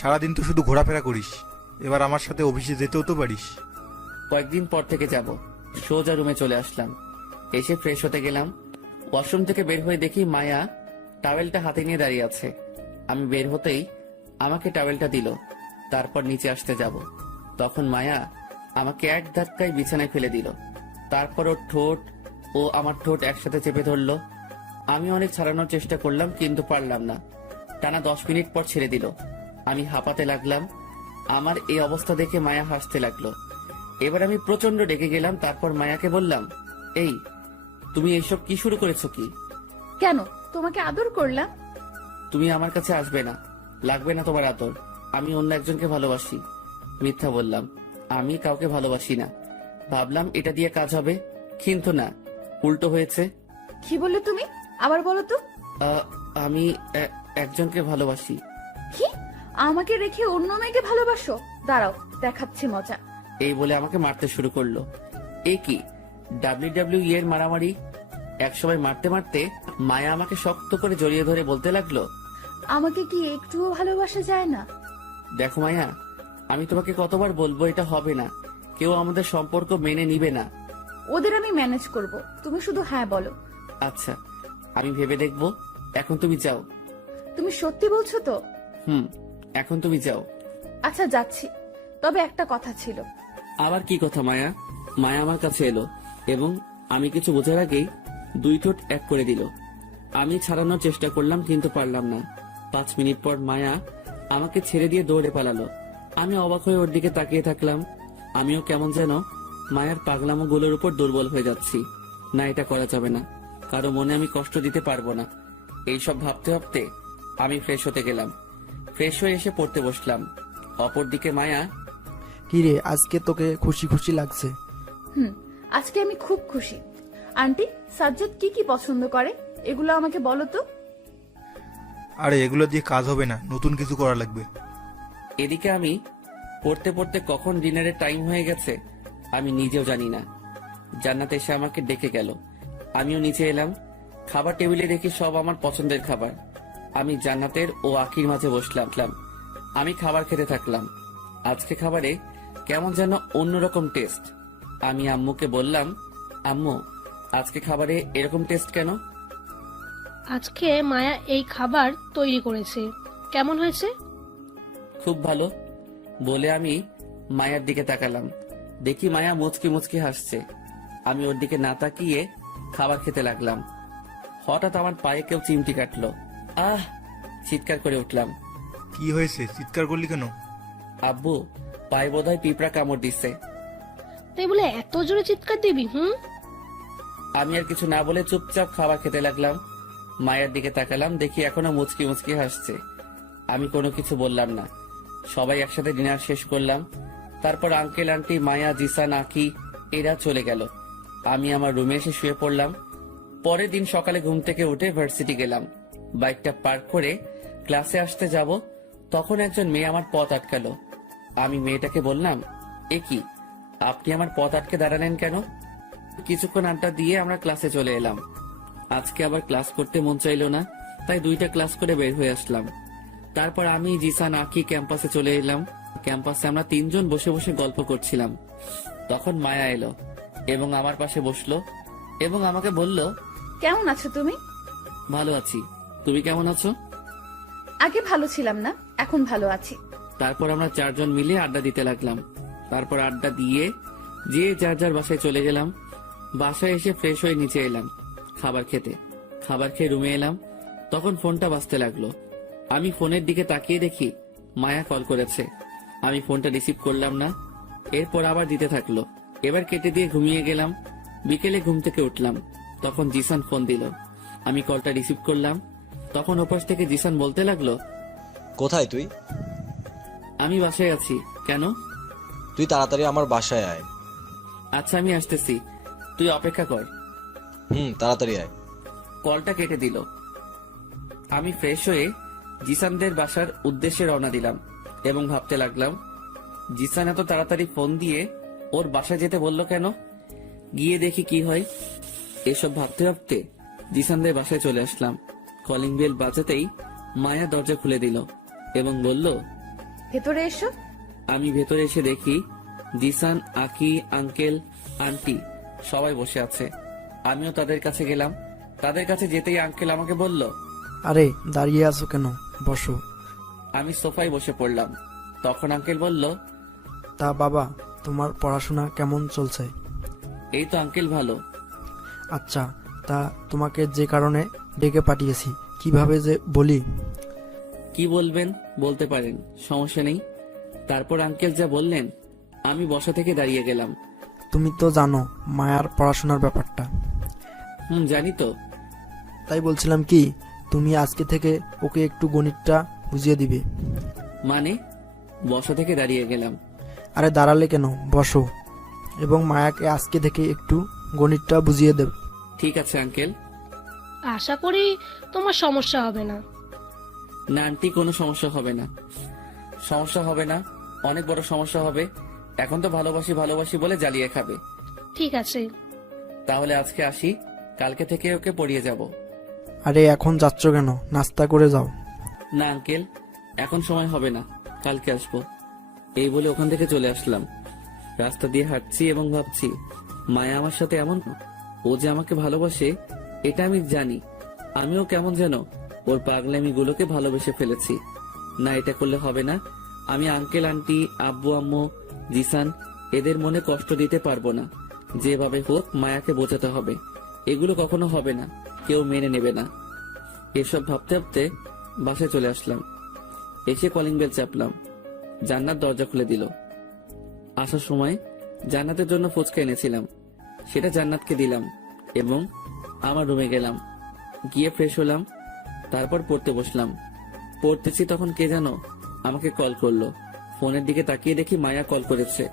সারাদিন তো শুধু ঘোরাফেরা করিস, এবার আমার সাথে অফিসে যেতেও তো পারিস। কয়েকদিন পর থেকে যাব। সোজা রুমে চলে আসলাম। এসে ফ্রেশ হতে গেলাম। ওয়াশরুম থেকে বের হয়ে দেখি মায়া টাওয়েলটা হাতে নিয়ে দাঁড়িয়ে আছে। আমি বের হতেই আমাকে টাওয়েলটা দিল। তারপর নিচে আসতে যাব, তখন মায়া আমাকে এক ধাক্কায় বিছানায় ফেলে দিল। তারপর ওর ঠোঁট ও আমার ঠোঁট একসাথে চেপে ধরলো। আমি অনেক ছাড়ানোর চেষ্টা করলাম, কিন্তু পারলাম না। টানা 10 মিনিট পর ছেড়ে দিল। আমি হাঁপাতে লাগলাম। আমার এই অবস্থা দেখে মায়া হাসতে লাগলো। এবার আমি প্রচন্ড রেগে গেলাম। তারপর মায়াকে বললাম, এই তুমি এসব কি শুরু করেছো? কি কেন? তোমাকে আদর করলাম। তুমি আমার কাছে আসবে না, লাগবে না তোমার আদর। আমি অন্য একজনকে ভালোবাসি। মিথ্যা বললাম, আমি কাউকে ভালোবাসি না। ভাবলাম এটা দিয়ে কাজ হবে, কিন্তু না, উল্টো হয়েছে। কি বললে তুমি? আবার বলো তো। আমি একজনকে ভালোবাসি। কি? আমাকে রেখে অন্য মেয়েকে ভালোবাসো? দাঁড়াও, দেখাচ্ছি মজা। এই বলে আমাকে মারতে শুরু করলো। এ কি WWE এর মারামারি! একসময় মারতে মারতে মায়া আমাকে শক্ত করে জড়িয়ে ধরে বলতে লাগলো, আমাকে কি একটুও ভালোবাসা যায় না? দেখো মায়া, আমি তোমাকে কতবার বলবো এটা হবে না। কেউ আমাদের সম্পর্ক মেনে নিবে না। ওদের আমি ম্যানেজ করব, তুমি শুধু হ্যাঁ বলো। আচ্ছা, আমি ভেবে দেখবো। এখন তুমি যাও। তুমি সত্যি বলছো তো? এখন তুমি যাও। আচ্ছা, যাচ্ছি। তবে একটা কথা ছিল। আবার কি কথা মায়া? মায়া আমার কাছে এলো এবং আমি কিছু বোঝার আগেই 2 ঠোঁট এক করে দিল। আমি ছাড়ানোর চেষ্টা করলাম, কিন্তু পারলাম না। 5 মিনিট পর মায়া আমাকে ছেড়ে দিয়ে দৌড়ে পালালো। আমি অবাক হয়ে ওর দিকে তাকিয়ে থাকলাম। আমিও কেমন যেন মায়ার পাগলামো গুলোর উপর দুর্বল হয়ে যাচ্ছি। না, এটা করা যাবে না। কারো মনে আমি কষ্ট দিতে পারবো না। এইসব ভাবতে ভাবতে আমি ফ্রেশ হতে গেলাম। ফ্রেশ হয়ে এসে পড়তে বসলাম। অপরদিকে মায়া, কিরে, আজকে তোকে খুশি খুশি লাগছে? আজকে আমি খুব খুশি। আন্টি, সাজ্জাদ কি কি পছন্দ করে এগুলো আমাকে বলো তো। আরে এগুলো দিয়ে কাজ হবে না, নতুন কিছু করা লাগবে। এদিকে আমি পড়তে পড়তে কখন ডিনারের টাইম হয়ে গেছে আমি নিজেও জানি না। জান্নাত এসে আমাকে ডেকে গেল। আমিও নিচে এলাম। খাবার টেবিলে দেখি সব আমার পছন্দের খাবার। আমি জান্নাতের ও আখির মাঝে বসলাম। আমি খাবার খেতে থাকলাম। আজকে খাবারে কেমন যেন অন্যরকম টেস্ট। আমি আম্মুকে বললাম, আম্মু, আজকে খাবারে এরকম টেস্ট কেন? আজকে মায়া এই খাবার তৈরি করেছে। কেমন হয়েছে? খুব ভালো বলে আমি মায়ার দিকে তাকালাম। দেখি মায়া মুচকি মুচকি হাসছে। আমি ওর দিকে না তাকিয়ে খাবার খেতে লাগলাম। হঠাৎ আমার পায়ে কেউ চিমটি কাটলো। আহ! চিৎকার করে উঠলাম। কি হয়েছে, চিৎকার করলি কেন? আব্বু, পায়ে বোধহয় পিঁপড়া কামড় দিচ্ছে। তাই বলে এত জোরে চিৎকার দিবি? আমি আর কিছু না বলে চুপচাপ খাবার খেতে লাগলাম। মায়ের দিকে তাকালাম, দেখি এখনো মুচকি মুচকি হাসছে। আমি কোনো কিছু বললাম না। সবাই একসাথে ডিনার শেষ করলাম। তারপর আঙ্কেল, আন্টি, মায়া, জিসান, আঁকি এরা চলে গেল। আমি আমার রুমে এসে শুয়ে পড়লাম। পরের দিন সকালে ঘুম থেকে উঠে ভার্সিটি গেলাম। বাইকটা পার্ক করে ক্লাসে আসতে যাব, তখন একজন মেয়ে আমার পথ আটকালো। আমি মেয়েটাকে বললাম, এ কি, আপনি আমার পথ আটকে দাঁড়ালেন কেন? কিছুক্ষণ আড্ডা দিয়ে আমরা ক্লাসে চলে এলাম। আজকে আবার ক্লাস করতে মন চাইলো না, তাই 2টা ক্লাস করে বের হয়ে আসলাম। তারপর আমি, জিসান, আঁকি ক্যাম্পাসে চলে এলাম। ক্যাম্পাসে আমরা 3 জন বসে বসে গল্প করছিলাম। তখন মায়া এলো এবং আমার পাশে বসলো এবং আমাকে বলল, কেমন আছো তুমি? ভালো আছি, তুমি কেমন আছো? আগে ভালো ছিলাম না, এখন ভালো আছি। তারপর আমরা 4 জন মিলে আড্ডা দিতে লাগলাম। তারপর আড্ডা দিয়ে যে যার যার বাসায় চলে গেলাম। বাসায় এসে ফ্রেশ হয়ে নিচে এলাম খাবার খেতে। খাবার খেয়ে রুমে এলাম, তখন ফোনটা বাজতে লাগলো। আমি ফোনের দিকে তাকিয়ে দেখি মায়া কল করেছে। আমি ফোনটা রিসিভ করলাম না। এরপর আবার দিতে থাকলো। এবার কেটে দিয়ে ঘুমিয়ে গেলাম। বিকেলে ঘুম থেকে উঠলাম, তখন জিসান ফোন দিল। আমি কলটা রিসিভ করলাম। তখন ওপাশ থেকে জিসান বলতে লাগলো, কোথায় তুই? আমি বাসায় আছি। কেন? তুই তাড়াতাড়ি আমার বাসায় আয়। আচ্ছা আমি আসতেছি, তুই অপেক্ষা কর। তাড়াতাড়ি আয়। কলটা কেটে দিল। আমি ফ্রেশ হয়ে জিসানদের বাসার উদ্দেশ্যে রওনা দিলাম এবং ভাবতে লাগলাম, জিসান এত তাড়াতাড়ি ফোন দিয়ে ওর বাসায় যেতে বলল কেন? গিয়ে দেখি কি হয়। এসব ভাবতে ভাবতে জিসানদের বাসায় চলে আসলাম। কলিং বেল বাজাতেই মায়া দরজা খুলে দিল এবং বলল, ভেতরে এসো। আমি ভেতরে এসে দেখি জিসান, আকি, আঙ্কেল, আন্টি সবাই বসে আছে। আমিও তাদের কাছে গেলাম। তাদের কাছে যেতেই আঙ্কেল আমাকে বলল, আরে দাঁড়িয়ে আছো কেন, বসো। আমি সোফায় বসে পড়লাম। তখন আঙ্কেল বলল, তা বাবা, তোমার পড়াশোনা কেমন চলছে? এই তো আঙ্কেল ভালো। আচ্ছা, তা তোমাকে যে কারণে ডেকে পাঠিয়েছি কিভাবে যে বলি? কি বলবেন বলতে পারেন, সমস্যা নেই। তারপর আঙ্কেল যা বললেন আমি বসা থেকে দাঁড়িয়ে গেলাম। তুমি তো জানো মায়ার পড়াশোনার ব্যাপারটা। জানি তো। তাই বলছিলাম কি, তুমি আজকে থেকে ওকে একটু গণিতটা বুঝিয়ে দিবে। মানে? বসা থেকে দাঁড়িয়ে গেলাম। আরে দাঁড়ালে কেন, বসো, এবং মায়াকে আজকে থেকে একটু গণিতটা বুঝিয়ে দেব। ঠিক আছে আঙ্কেল। আশা করি তোমার সমস্যা হবে না। না আন্টি, কোনো সমস্যা হবে না। সমস্যা হবে না, অনেক বড় সমস্যা হবে। এখন তো ভালোবাসি ভালোবাসি বলে জ্বালিয়ে খাবে। ঠিক আছে। তাহলে আজকে আসি, কালকে থেকে ওকে পড়িয়ে যাব। আরে এখন যাচ্ছ কেন, নাস্তা করে যাও। না আঙ্কেল, এখন সময় হবে না, কালকে আসবো। এই বলে ওখান থেকে চলে আসলাম। রাস্তা দিয়ে হাঁটছি এবং ভাবছি, মায়া আমার সাথে এমন, ও যে আমাকে ভালোবাসে এটা আমি জানি। আমিও কেমন যেন ওর পাগলামি গুলোকে ভালোবেসে ফেলেছি। না, এটা করলে হবে না। আমি আঙ্কেল, আন্টি, আব্বু, আম্মু, জিসান এদের মনে কষ্ট দিতে পারবো না। যেভাবে হোক মায়াকে বোঝাতে হবে। এগুলো কখনো হবে না, কেউ মেনে নেবে না। এসব ভাবতে ভাবতে বাসায় চলে আসলাম। এসে কলিং বেল চাপলাম। জান্নাত দরজা খুলে দিল। আসার সময় জান্নাতের জন্য ফুচকা এনেছিলাম, সেটা জান্নাতকে দিলাম এবং আমার রুমে গেলাম। গিয়ে ফ্রেশ হলাম, তারপর পড়তে বসলাম। পড়তেছি তখন কে যেন আমাকে কল করলো। ফোনের দিকে তাকিয়ে দেখি মায়া কল করেছে।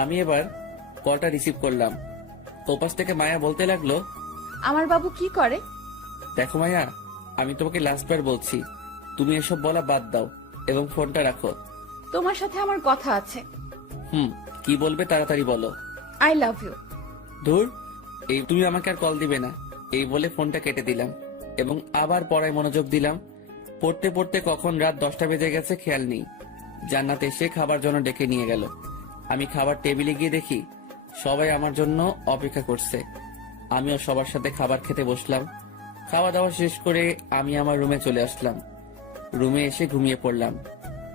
আমি এবার কলটা রিসিভ করলাম। ওপাশ থেকে মায়া বলতে লাগলো, আমার বাবু কি করে? দেখো মায়া, আমি তোমাকে লাস্টবার বলছি, তুমি এসব বলা বাদ দাও এবং ফোনটা রাখো। তোমার সাথে আমার কথা আছে। কি বলবে তাড়াতাড়ি বলো। I love you. ধুর, এই তুমি আমাকে আর কল দিবে না। এই বলে ফোনটা কেটে দিলাম এবং আবার পড়ায় মনোযোগ দিলাম। পড়তে পড়তে কখন রাত 10টা বেজে গেছে খেয়াল নেই। জান্নাত এসে খাবার জন্য ডেকে নিয়ে গেল। আমি খাবার টেবিলে গিয়ে দেখি সবাই আমার জন্য অপেক্ষা করছে। আমিও সবার সাথে খাবার খেতে বসলাম। খাওয়া দাওয়া শেষ করে আমি আমার রুমে চলে আসলাম। রুমে এসে ঘুমিয়ে পড়লাম।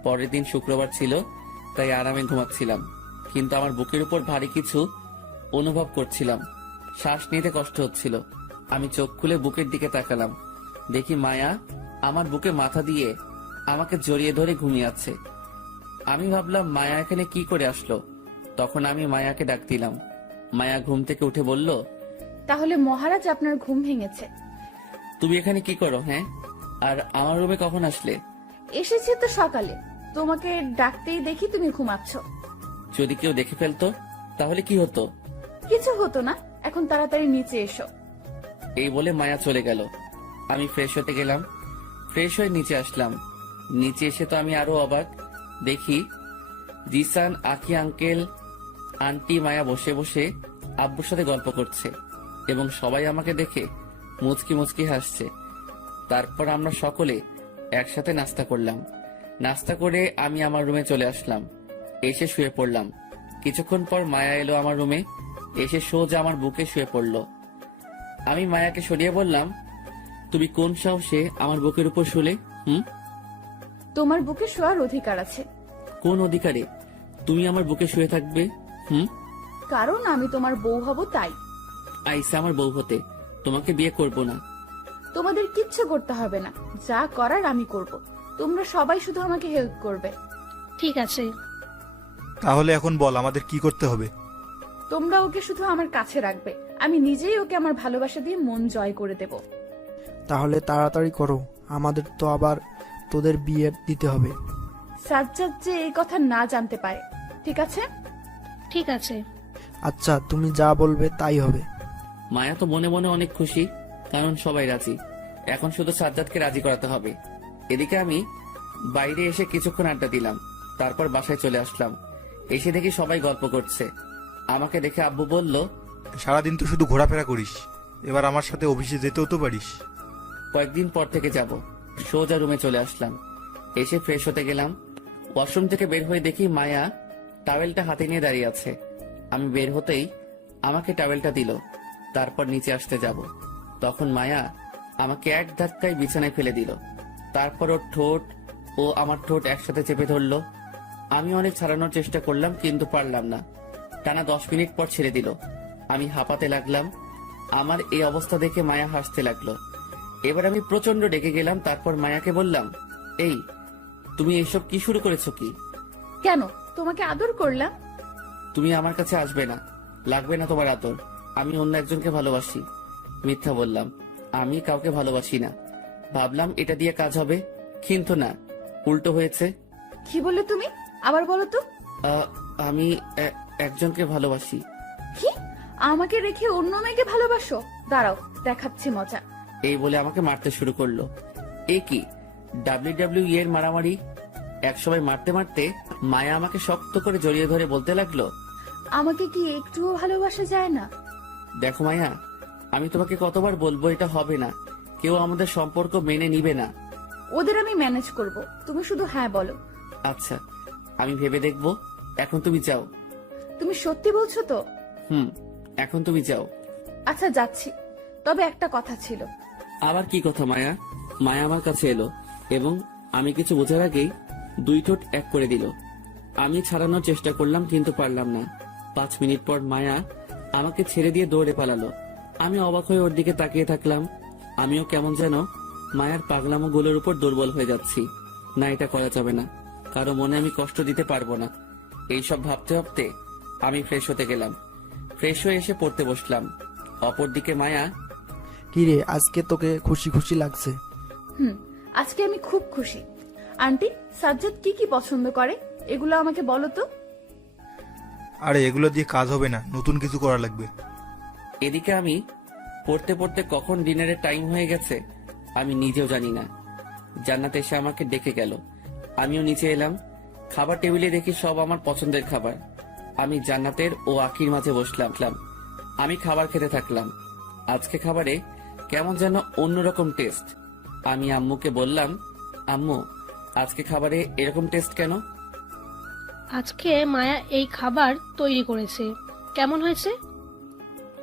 পরের দিন শুক্রবার ছিল, তাই আরামে ঘুমাচ্ছিলাম, কিন্তু আমার বুকের উপর ভারী কিছু অনুভব করছিলাম। শ্বাস নিতে কষ্ট হচ্ছিল। আমি চোখ খুলে বুকের দিকে তাকালাম। দেখি মায়া আমার বুকে মাথা দিয়ে আমাকে জড়িয়ে ধরে ঘুমিয়ে আছে। আমি ভাবলাম মায়া এখানে কি করে আসলো। তখন আমি মায়াকে ডাক দিলাম। মায়া ঘুম থেকে উঠে বলল, তাহলে মহারাজ আপনার ঘুম ভেঙেছে। তুমি এখানে কি করো? হ্যাঁ, আর আমার রুমে কখন আসলে? এসেছি তো সকালে, তোমাকে ডাকতেই দেখি তুমি ঘুমাচ্ছ। যদি কেউ দেখে ফেলতো তাহলে কি হতো? কিছু হতো না, এখন তাড়াতাড়ি নিচে এসো। এই বলে মায়া চলে গেল। আমি ফ্রেশ হতে গেলাম। ফ্রেশ হয়ে নিচে আসলাম। নিচে এসে তো আমি আরো অবাক। দেখি জিসান, আকি, আঙ্কেল, আন্টি, মায়া বসে বসে আব্বুর সাথে গল্প করছে এবং সবাই আমাকে দেখে মুচকি মুচকি হাসছে। তারপর আমরা সকলে একসাথে নাস্তা করলাম। নাস্তা করে আমি আমার রুমে চলে আসলাম। এসে শুয়ে পড়লাম। কিছুক্ষণ পর মায়া এলো আমার রুমে, এসে সোজা আমার বুকে শুয়ে পড়লো। আমি মায়াকে সরিয়ে বললাম, তুমি কোন সাহসে আমার বুকের উপর শুলে? তোমার বুকে শোয়ার অধিকার আছে। কোন অধিকারে তুমি আমার বুকে শুয়ে থাকবে? কারণ আমি তোমার বউ হব, তাই। আইসা আমার বউ হতে, তোমাকে বিয়ে করব না। তোমাদের কিচ্ছু করতে হবে না, যা করার আমি করব। তোমরা সবাই শুধু আমাকে হেল্প করবে। ঠিক আছে। তাহলে এখন বল আমাদের কি করতে হবে? তোমরা ওকে শুধু আমার কাছে রাখবে আমি নিজেই ওকে আমার ভালোবাসা দিয়ে মন জয় করে দেব। তাহলে তাড়াতাড়ি করো, আমাদের তো আবার তোদের বিয়ে দিতে হবে। সাজ্জাদ যে এই কথা না জানতে পারে, ঠিক আছে? ঠিক আছে। আচ্ছা, তুমি যা বলবে তাই হবে। মায়া তো মনে মনে অনেক খুশি, কারণ সবাই রাজি। এখন শুধু সাজ্জাদকে রাজি করাতে হবে। এদিকে আমি বাইরে এসে কিছুক্ষণ আড্ডা দিলাম, তারপর বাসায় চলে আসলাম। এসে দেখি সবাই গল্প করছে। আমাকে দেখে আব্বু বলল, সারাদিন তো শুধু ঘোরাফেরা করিস, এবার আমার সাথে অফিসে যেতেও তো পারিস। কয়েকদিন পর থেকে যাব। সোজা রুমে চলে আসলাম। এসে ফ্রেশ হতে গেলাম। ওয়াশরুম থেকে বের হয়ে দেখি মায়া টাওয়েলটা হাতে নিয়ে দাঁড়িয়ে আছে। আমি বের হতেই আমাকে টাওয়েলটা দিল। তারপর নিচে আসতে যাব, তখন মায়া আমাকে এক ধাক্কায় বিছানায় ফেলে দিল। তারপর ওর ঠোঁট ও আমার ঠোঁট একসাথে চেপে ধরলো। আমি অনেক ছাড়ানোর চেষ্টা করলাম, কিন্তু পারলাম না। টানা 10 মিনিট পর ছেড়ে দিল। আমি হাঁপাতে লাগলাম। আমার এই অবস্থা দেখে মায়া হাসতে লাগলো। এবার আমি প্রচন্ড ডেকে গেলাম। তারপর মায়াকে বললাম, এই তুমি এসব কি শুরু করেছো? কি কেন? তোমাকে আদর করলাম। তুমি আমার কাছে আসবে না, লাগবে না তোমার আদর। আমি অন্য একজনকে ভালোবাসি। মিথ্যা বললাম, আমি কাউকে ভালোবাসি না। ভাবলাম এটা দিয়ে কাজ হবে, কিন্তু না, উল্টো হয়েছে। কি বললে তুমি? আবার বলো তো। আমি একজনকে ভালোবাসি। কি? আমাকে রেখে অন্য মেয়েকে ভালোবাসো? দাঁড়াও, দেখাচ্ছি মজা। এই বলে আমাকে মারতে শুরু করলো। এ কি WWE এর মারামারি! একসময় মারতে মারতে মায়া আমাকে শক্ত করে জড়িয়ে ধরে বলতে লাগলো, আমাকে কি একটুও ভালোবাসা যায় না? দেখো মায়া, আমি তোমাকে কতবার বলবো এটা হবে না। কেউ আমাদের সম্পর্ক মেনে নিবে না। ওদের আমি ম্যানেজ করব, তুমি শুধু হ্যাঁ বলো। আচ্ছা, আমি ভেবে দেখবো। এখন তুমি যাও। তুমি সত্যি বলছো তো? এখন তুমি যাও। আচ্ছা, যাচ্ছি। তবে একটা কথা ছিল। আবার কি কথা মায়া? মায়া আমার কাছে এলো এবং আমি কিছু বোঝার আগেই 2 ঠোঁট এক করে দিল। আমি ছাড়ানোর চেষ্টা করলাম, কিন্তু পারলাম না। 5 মিনিট পর মায়া আমাকে ছেড়ে দিয়ে দৌড়ে পালালো। আমি অবাক হয়ে ওর দিকে তাকিয়ে থাকলাম। আমিও কেমন যেন মায়ার পাগলামো গুলোর উপর দুর্বল হয়ে যাচ্ছি। না, এটা করা যাবে না। কারো মনে আমি কষ্ট দিতে পারবো না। এইসব ভাবতে ভাবতে আমি ফ্রেশ হতে গেলাম। ফ্রেশ হয়ে এসে পড়তে বসলাম। অপরদিকে মায়া, কি রে, আজকে তোকে খুশি খুশি লাগছে? আজকে আমি খুব খুশি। আন্টি, সাজ্জাদ কি কি পছন্দ করে এগুলো আমাকে বলো তো। আরে এগুলো দিয়ে কাজ হবে না, নতুন কিছু করা লাগবে। এদিকে আমি পড়তে পড়তে কখন ডিনারের টাইম হয়ে গেছে আমি নিজেও জানি না। জান্নাত এসে আমাকে ডেকে গেল। আমিও নিচে এলাম। খাবার টেবিলে দেখি সব আমার পছন্দের খাবার। আমি জান্নাতের ও আখির মাঝে বসলাম। আমি খাবার খেতে থাকলাম। আজকে খাবারে কেমন যেন অন্যরকম টেস্ট। আমি আম্মুকে বললাম, আম্মু, আজকে খাবারে এরকম টেস্ট কেন? আজকে মায়া এই খাবার তৈরি করেছে। কেমন হয়েছে?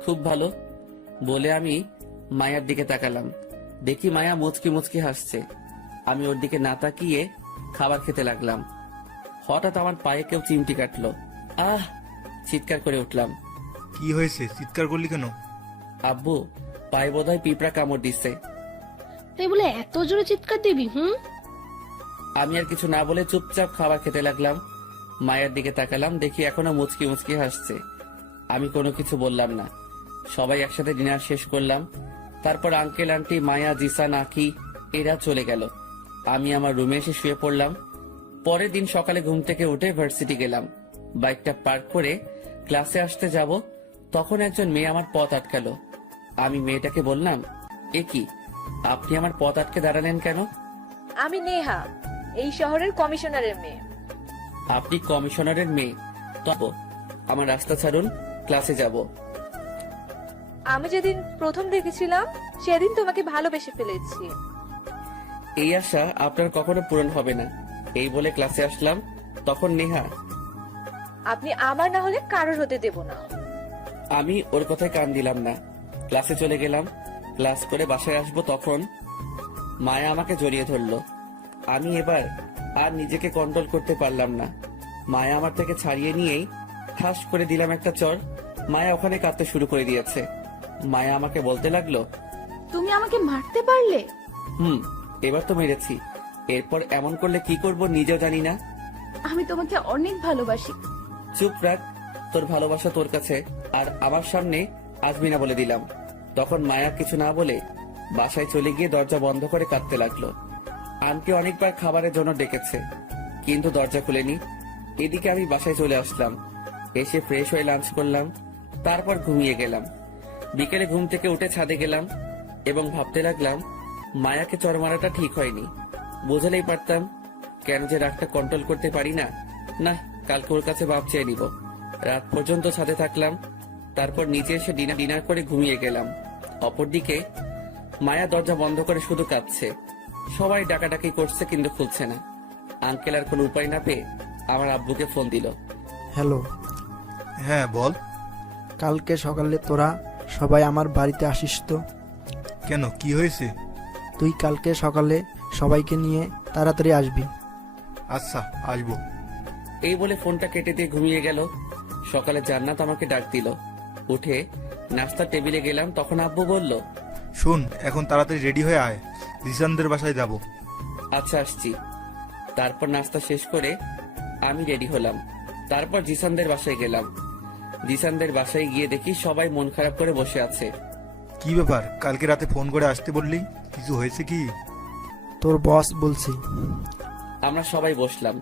খুব ভালো বলে আমি মায়ার দিকে তাকালাম। দেখি মায়া মুচকি মুচকি হাসছে। আমি ওর দিকে না তাকিয়ে খাবার খেতে লাগলাম। হঠাৎ আমার পায়ে কেউ চিমটি কাটলো। আহ! চিৎকার করে উঠলাম। কি হয়েছে, চিৎকার করলি কেন? আব্বু, পায়ে বোধহয় পিঁপড়া কামড় দিচ্ছে। তাই বলে এত জোরে চিৎকার দিবি? আমি আর কিছু না বলে চুপচাপ খাবার খেতে লাগলাম। মায়ের দিকে তাকালাম, দেখি এখনো মুচকি মুচকি হাসছে। আমি কোনো কিছু বললাম না। সবাই একসাথে ডিনার শেষ করলাম। তারপর আঙ্কেল আন্টি, মায়া, জিসান, আখি এরা চলে গেল। আমি আমার রুমে এসে শুয়ে পড়লাম। পরের দিন সকালে ঘুম থেকে উঠে ভার্সিটি গেলাম। বাইকটা পার্ক করে ক্লাসে আসতে যাব, তখন একজন মেয়ে আমার পথ আটকালো। আমি মেয়েটাকে বললাম, এ কি, আপনি আমার পথ আটকে দাঁড়ালেন কেন? আমি নেহা, এই শহরের কমিশনারের মেয়ে। আপনি কমিশনারের মেয়ে? তবে আমার রাস্তা ছাড়ুন, ক্লাসে যাব। আমি যেদিন প্রথম দেখেছিলাম সেদিন তোমাকে ভালোবেসে ফেলেছি। এই আশা আপনার কখনো পূরণ হবে না। এই বলে ক্লাসে আসলাম। তখন নেহা, আপনি আমার না হলে কারোর হতে দেব না। আমি ওর কথায় কান দিলাম না। ক্লাসে চলে গেলাম। ক্লাস করে বাসায় আসবো তখন মায়া আমাকে জড়িয়ে ধরলো। আমি এবার আর নিজেকে কন্ট্রোল করতে পারলাম না। মায়া আমার থেকে ছাড়িয়ে নিয়েই ঠাস করে দিলাম একটা চড়। মায়া ওখানে কাঁদতে শুরু করে দিয়েছে। মায়া আমাকে বলতে লাগলো, তুমি আমাকে মারতে পারলে? এবার তো মেরেছি, এরপর এমন করলে কি করব নিজেও জানি না। আমি তোমাকে অনেক ভালোবাসি। চুপ রাখ, তোর ভালোবাসা তোর কাছে, আর আমার সামনে আসবি না বলে দিলাম। তখন মায়া কিছু না বলে বাসায় চলে গিয়ে দরজা বন্ধ করে কাঁদতে লাগলো। আন্টি অনেকবার খাবারের জন্য ডেকেছে, কিন্তু দরজা খুলেনি। এদিকে আমি বাসায় চলে আসলাম, এসে ফ্রেশ হয়ে লাঞ্চ করলাম, তারপর ঘুমিয়ে গেলাম। বিকেলে ঘুম থেকে উঠে ছাদে গেলাম এবং ভাবতে লাগলাম মায়াকে চড় মারাটা ঠিক হয়নি। বোঝালেই পারতাম, কেন যে রাগটা কন্ট্রোল করতে পারি না। না, কালকে ওর কাছে মাপ চেয়ে নিব। রাত পর্যন্ত ছাদে থাকলাম, তারপর নিচে এসে ডিনার করে ঘুমিয়ে গেলাম। অপরদিকে মায়া দরজা বন্ধ করে শুধু কাঁদছে। সবাই ডাকাডাকি করছে কিন্তু খুলছে না। আঙ্কেল আর কোনো উপায় না পেয়ে আমার আব্বুকে ফোন দিল। হ্যালো, হ্যাঁ বল। কালকে সকালে তোরা সবাই আমার বাড়িতে আসিস তো। কেন, কি হয়েছে? তুই কালকে সকালে সবাইকে নিয়ে তাড়াতাড়ি আসবি। আচ্ছা, আসবো। এই বলে ফোনটা কেটে দিয়ে ঘুমিয়ে গেল। সকালে জান্নাত আমাকে ডাক দিল। উঠে নাস্তার টেবিলে গেলাম, তখন আব্বু বলল, শোন, এখন তাড়াতাড়ি রেডি হয়ে আয়, জিসানদের বাসায় যাব। আচ্ছা আসছি। তারপর নাস্তা শেষ করে আমি রেডি হলাম। তারপর জিসানদের বাসায় গেলাম। জিসানদের বাসায় গিয়ে দেখি সবাই মন খারাপ করে বসে আছে। কি ব্যাপার, কালকে রাতে ফোন করে আসতে বললি? কিছু হয়েছে কি? তোর বস বলছি। আমরা সবাই বসলাম।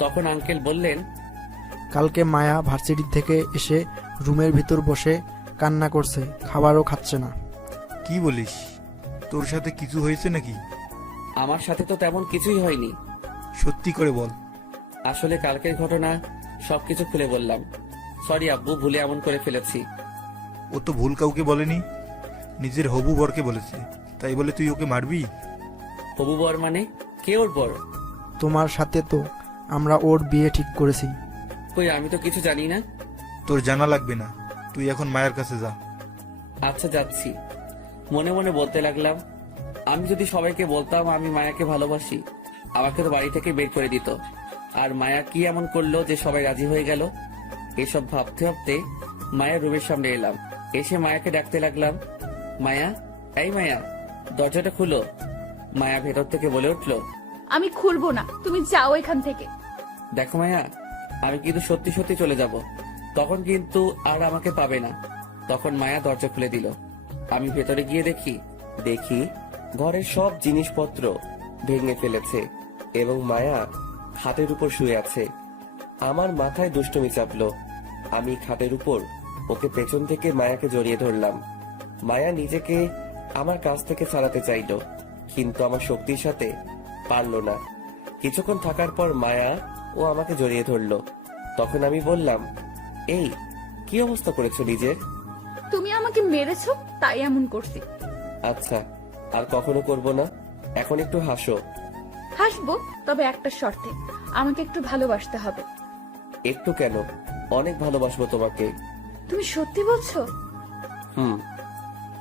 তখন আঙ্কেল বললেন, কালকে মায়া ভার্সিটি থেকে এসে রুমের ভিতর বসে কান্না করছে, খাবারও খাচ্ছে না। কি বলিস? তোর সাথে কিছু হয়েছে নাকি? আমার সাথে তো তেমন কিছুই হয়নি। সত্যি করে বল। আসলে কালকের ঘটনা সবকিছু খুলে বললাম। সরি আব্বু, ভুলে এমন করে ফেলেছি। ও তো ভুল কাউকে বলেনি, নিজের হবু বরকে বলেছে। তাই বলে তুই ওকে মারবি? হবু বর মানে? কে ওর বর? তোমার সাথে তো আমরা ওর বিয়ে ঠিক করেছি। কই, আমি তো কিছু জানি না। তোর জানা লাগবে না, তুই এখন মায়ের কাছে যা। আচ্ছা যাচ্ছি। মনে মনে বলতে লাগলাম, আমি যদি সবাইকে বলতাম আমি মায়াকে ভালোবাসি, আমাকে তো বাড়ি থেকে বের করে দিত। আর মায়া কি এমন করলো যে সবাই রাজি হয়ে গেল? এসব ভাবতে ভাবতে মায়ের রুমের সামনে এলাম। এসে মায়াকে ডাকতে লাগলাম, মায়া, এই মায়া, দরজাটা খুলো। মায়া ভেতর থেকে বলে উঠলো, আমি খুলবো না, তুমি যাও এখান থেকে। দেখো মায়া, আমি কিন্তু সত্যি সত্যি চলে যাব, তখন কিন্তু আর আমাকে পাবে না। তখন মায়া দরজা খুলে দিল। আমি ভেতরে গিয়ে দেখি ঘরের সব জিনিসপত্র ভেঙে ফেলেছে এবং মায়া খাটের উপর শুয়ে আছে। আমার মাথায় দুষ্টুমি চাপলো। আমি খাটের উপর ওকে পেছন থেকে মায়াকে জড়িয়ে ধরলাম। মায়া নিজেকে আমার কাছ থেকে ছাড়াতে চাইলো, কিন্তু আমার শক্তির সাথে পারলো না। কিছুক্ষণ থাকার পর মায়া ও আমাকে জড়িয়ে ধরলো। তখন আমি বললাম, এই কি অবস্থা করেছো নিজের? তুমি আমাকে মেরেছো, তাই এমন করছি। আচ্ছা, আর কখনো করব না। এখন একটু হাসো। হাসবো, তবে একটা শর্তে, আমাকে একটু ভালোবাসতে হবে। একটু কেন, অনেক ভালোবাসবো তোমাকে। তুমি সত্যি বলছো? হুম,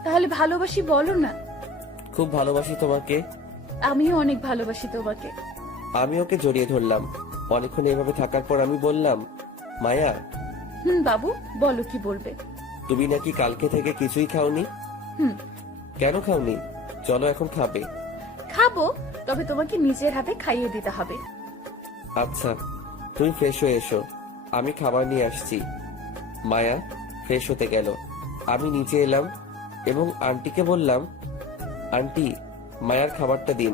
তাহলে ভালোবাসি বলো না। খুব ভালোবাসি তোমাকে। আমিও অনেক ভালোবাসি তোমাকে। আমি ওকে জড়িয়ে ধরলাম। অনেকক্ষণ এভাবে থাকার পর আমি বললাম, মায়া, বাবু বলো, কি বলবে? তুমি নাকি কালকে থেকে কিছুই খাওনি। হুম। কেন খাওনি? চলো এখন খাবে। খাবো, তবে তোমাকে নিজের হাতে খাইয়ে দিতে হবে। আচ্ছা, তুমি ফ্রেশ হয়ে এসো, আমি খাবার নিয়ে আসছি। মায়া ফ্রেশ হতে গেল। আমি নিচে এলাম এবং আন্টিকে বললাম, আন্টি, মায়ার খাবারটা দিন।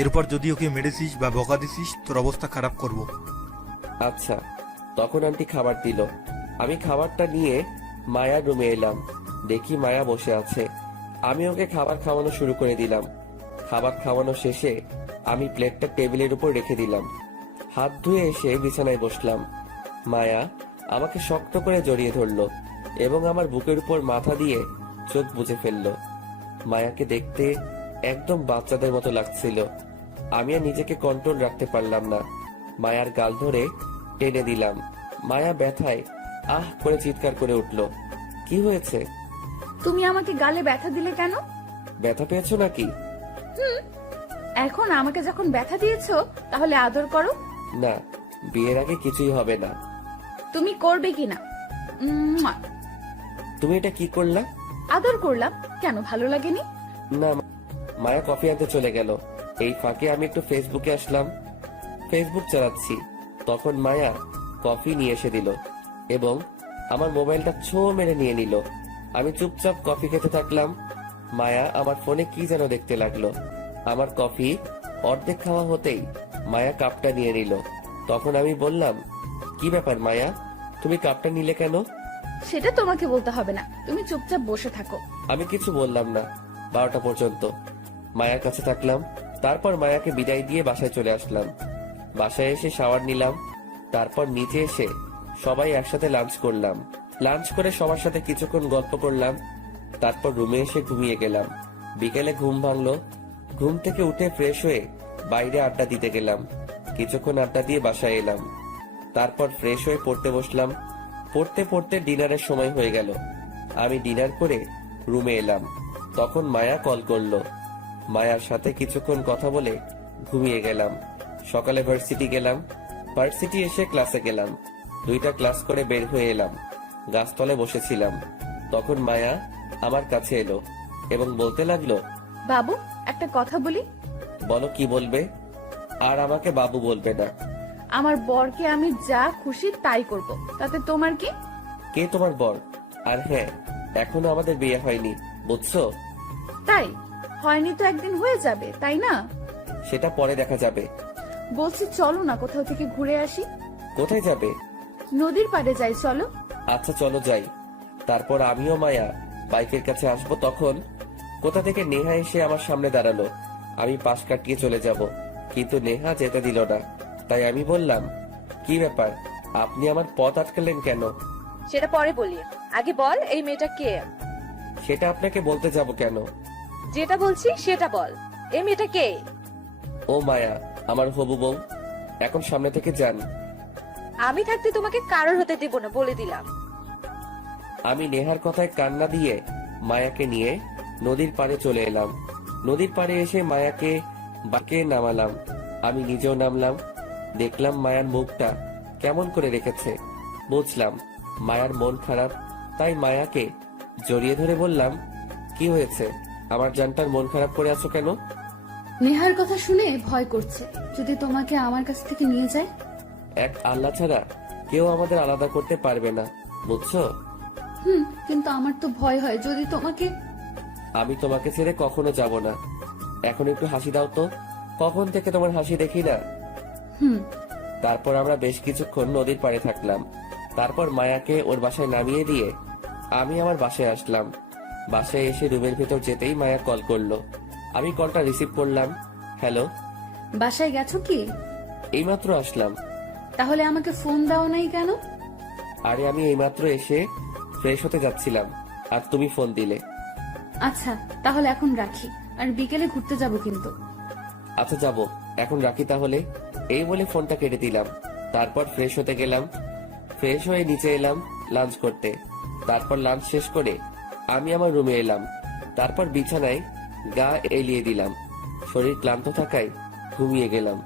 এরপর যদি ওকে মেরেছিস বা বকা দিছিস, তোর অবস্থা খারাপ করব। আচ্ছা। তখন আন্টি খাবার দিল। আমি খাবারটা নিয়ে মায়ার রুমে এলাম। দেখি মায়া বসে আছে। আমি ওকে খাবার খাওয়ানো শুরু করে দিলাম। খাবার খাওয়ানো শেষে আমি প্লেটটা টেবিলের উপর রেখে দিলাম। হাত ধুয়ে এসে বিছানায় বসলাম। মায়া আমাকে শক্ত করে জড়িয়ে ধরলো এবং আমার বুকের উপর মাথা দিয়ে চোখ বুজে ফেললো। মায়াকে দেখতে একদম বাচ্চাদের মতো লাগছিল। আমি আর নিজেকে কন্ট্রোল রাখতে পারলাম না। মায়ার গাল ধরে টেনে দিলাম। মায়া ব্যথায় আহ করে চিৎকার করে উঠল। কি হয়েছে? তুমি আমাকে গালে ব্যথা দিলে কেন? ব্যথা পেয়েছো নাকি? এখন আমাকে যখন ব্যথা দিয়েছো, তাহলে আদর করো। না, বিয়ের আগে কিছুই হবে না। তুমি করবে কিনা? তুমি এটা কি করলা? আদর করলাম, কেন ভালো লাগেনি? না। মায়া কফি আনতে চলে গেল। এই ফাঁকে আমি একটু ফেসবুকে আসলাম। ফেসবুক চালাচ্ছি। তখন মায়া কফি নিয়ে এসে দিল এবং আমার মোবাইলটা ছো মেরে নিয়ে নিল। আমি চুপচাপ কফি খেতে থাকলাম। মায়া আমার ফোনে কি যেন দেখতে লাগলো। আমার কফি অর্ধেক খাওয়া হতেই মায়া কাপটা নিয়ে নিল। তখন আমি বললাম, কি ব্যাপার মায়া, তুমি কাপটা নিলে কেন? সেটা তোমাকে বলতে হবে না, তুমি চুপচাপ বসে থাকো। আমি কিছু বললাম না 12টা পর্যন্ত মায়ার কাছে থাকলাম। তারপর মায়াকে বিদায় দিয়ে বাসায় চলে আসলাম। বাসায় এসে শাওয়ার নিলাম। তারপর নিচে এসে সবাই একসাথে লাঞ্চ করলাম। লাঞ্চ করে সবার সাথে কিছুক্ষণ গল্প করলাম। তারপর রুমে এসে ঘুমিয়ে গেলাম। বিকেলে ঘুম ভাঙলো। ঘুম থেকে উঠে ফ্রেশ হয়ে বাইরে আড্ডা দিতে গেলাম। কিছুক্ষণ আড্ডা দিয়ে বাসায় এলাম। তারপর ফ্রেশ হয়ে পড়তে বসলাম। পড়তে পড়তে ডিনারের সময় হয়ে গেল। আমি ডিনার করে রুমে এলাম। তখন মায়া কল করলো। মায়ার সাথে কিছুক্ষণ কথা বলে ঘুমিয়ে গেলাম। সকালে ভার্সিটি গেলাম। ভার্সিটি এসে ক্লাসে গেলাম। 2টা ক্লাস করে বের হয়ে এলাম। গাছতলায় বসেছিলাম। তখন মায়া আমার কাছে এলো এবং বলতে লাগলো, বাবু, একটা কথা বলি। বলো, কি বলবে? আর আমাকে বাবু বলবে না। আমার বরকে আমি যা খুশি তাই করব, তাতে তোমার কি? কে তোমার বর? আর হ্যাঁ, এখনো আমাদের বিয়ে হয়নি, বুঝছো? তাই হয়নি তো একদিন হয়ে যাবে, তাই না? সেটা পরে দেখা যাবে। বলছি চলো না কোথাও থেকে ঘুরে আসি। কোথায় যাবে? নদীর পাড়ে যাই, চলো। আচ্ছা চলো যাই। তারপর আমিও মায়া বাইকের কাছে আসবো। তখন কোথা থেকে নেহা এসে আমার সামনে দাঁড়ালো। আমি পাশ কাটিয়ে চলে যাব, কিন্তু নেহা যেতে দিল না। তাই আমি বললাম, কি ব্যাপার, আপনি আমার পথ আটকালেন কেন? সেটা পরে বলি, আগে বল এই মেয়েটা কে? সেটা আপনাকে বলতে যাব কেন? যেটা বলছি সেটা বল, এই মেয়েটা কে? ও মায়া, আমার হবু বউ। এখন সামনে থেকে যান। আমি থাকতে তোমাকে কারোর হতে দেব না, বলে দিলাম। আমি নেহার কথায় কান্না দিয়ে মায়াকে নিয়ে নদীর পাড়ে চলে এলাম। নদীর পাড়ে এসে মায়াকে বাঁকে নামালাম। আমি নিজেও নামলাম। দেখলাম মায়ার মুখটা কেমন করে রেখেছে। বুঝলাম মায়ার মন খারাপ। তাই মায়াকে জড়িয়ে ধরে বললাম, কি হয়েছে, আমার জানটার মন খারাপ করে আছো কেন? নেহার কথা শুনে ভয় করছে, যদি তোমাকে আমার কাছ থেকে নিয়ে যায়। এক আল্লাহ ছাড়া কেউ আমাদের আলাদা করতে পারবে না, বুঝছো? কিন্তু আমার তো ভয় হয় যদি তোমাকে। আমি তোমাকে ছেড়ে কখনো যাব না। এখন একটু হাসি দাও তো, কখন থেকে তোমার হাসি দেখি না। তারপর আমরা বেশ কিছুক্ষণ নদীর পাড়ে থাকলাম। তারপর মায়াকে ওর বাসায় নামিয়ে দিয়ে আমি আমার বাসায় আসলাম। বাসায় এসে রুমের ভেতর যেতেই মায়া কল করলো। আমি কলটা রিসিভ করলাম। হ্যালো। বাসায় গেছো কি? এইমাত্র আসলাম। তাহলে আমাকে ফোন দাও নাই কেন? আরে আমি এইমাত্র এসে ফ্রেশ হতে যাচ্ছিলাম, আর তুমি ফোন দিলে। আচ্ছা তাহলে এখন রাখি, আর বিকেলে ঘুরতে যাব কিন্তু। আচ্ছা যাব, এখন রাখি তাহলে। এই বলে ফোনটা কেটে দিলাম। তারপর ফ্রেশ হতে গেলাম। ফ্রেশ হয়ে নিচে এলাম লাঞ্চ করতে। তারপর লাঞ্চ শেষ করে আমি আমার রুমে এলাম। তারপর বিছানায় গা এলিয়ে দিলাম। শরীর ক্লান্ত থাকায় ঘুমিয়ে গেলাম।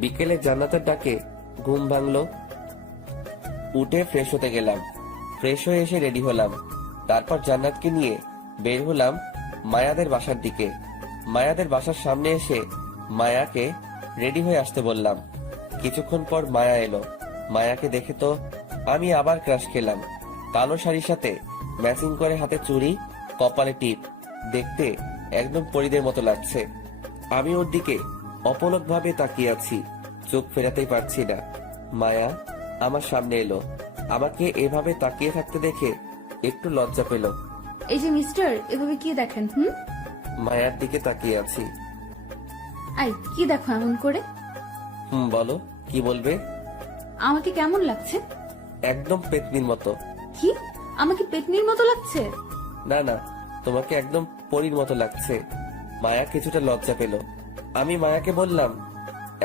বিকেলে জান্নাতের ডাকে ঘুম ভাঙলো। উঠে ফ্রেশ হতে গেলাম। ফ্রেশ হয়ে এসে রেডি হলাম। তারপর জান্নাতকে নিয়ে বের হলাম মায়াদের বাসার দিকে। মায়াদের বাসার সামনে এসে মায়াকে রেডি হয়ে আসতে বললাম। কিছুক্ষণ পর মায়া এলো। মায়াকে দেখে তো আমি আবার ক্রাশ খেলাম। কালো শাড়ির সাথে ম্যাচিং করে হাতে চুড়ি, কপালে টিপ, দেখতে একদম পরীদের মতো লাগছে। আমি ওর দিকে অপলক ভাবে তাকিয়ে আছি, চোখ ফেরাতেই পারছি না। মায়া আমার সামনে এলো। আমাকে এভাবে তাকিয়ে থাকতে দেখে একটু লজ্জা পেল। এই যে মিস্টার, এভাবে কি দেখেন? মায়ার দিকে তাকিয়ে আছি। আই, কি দেখো এমন করে? বলো, কি বলবে? আমাকে কেমন লাগছে? একদম পেতনির মতো। কি, আমাকে পেতনির মতো লাগছে? না না, তোমাকে একদম পরীর মতো লাগছে। মায়া কিছুটা লজ্জা পেল। আমি মায়াকে বললাম,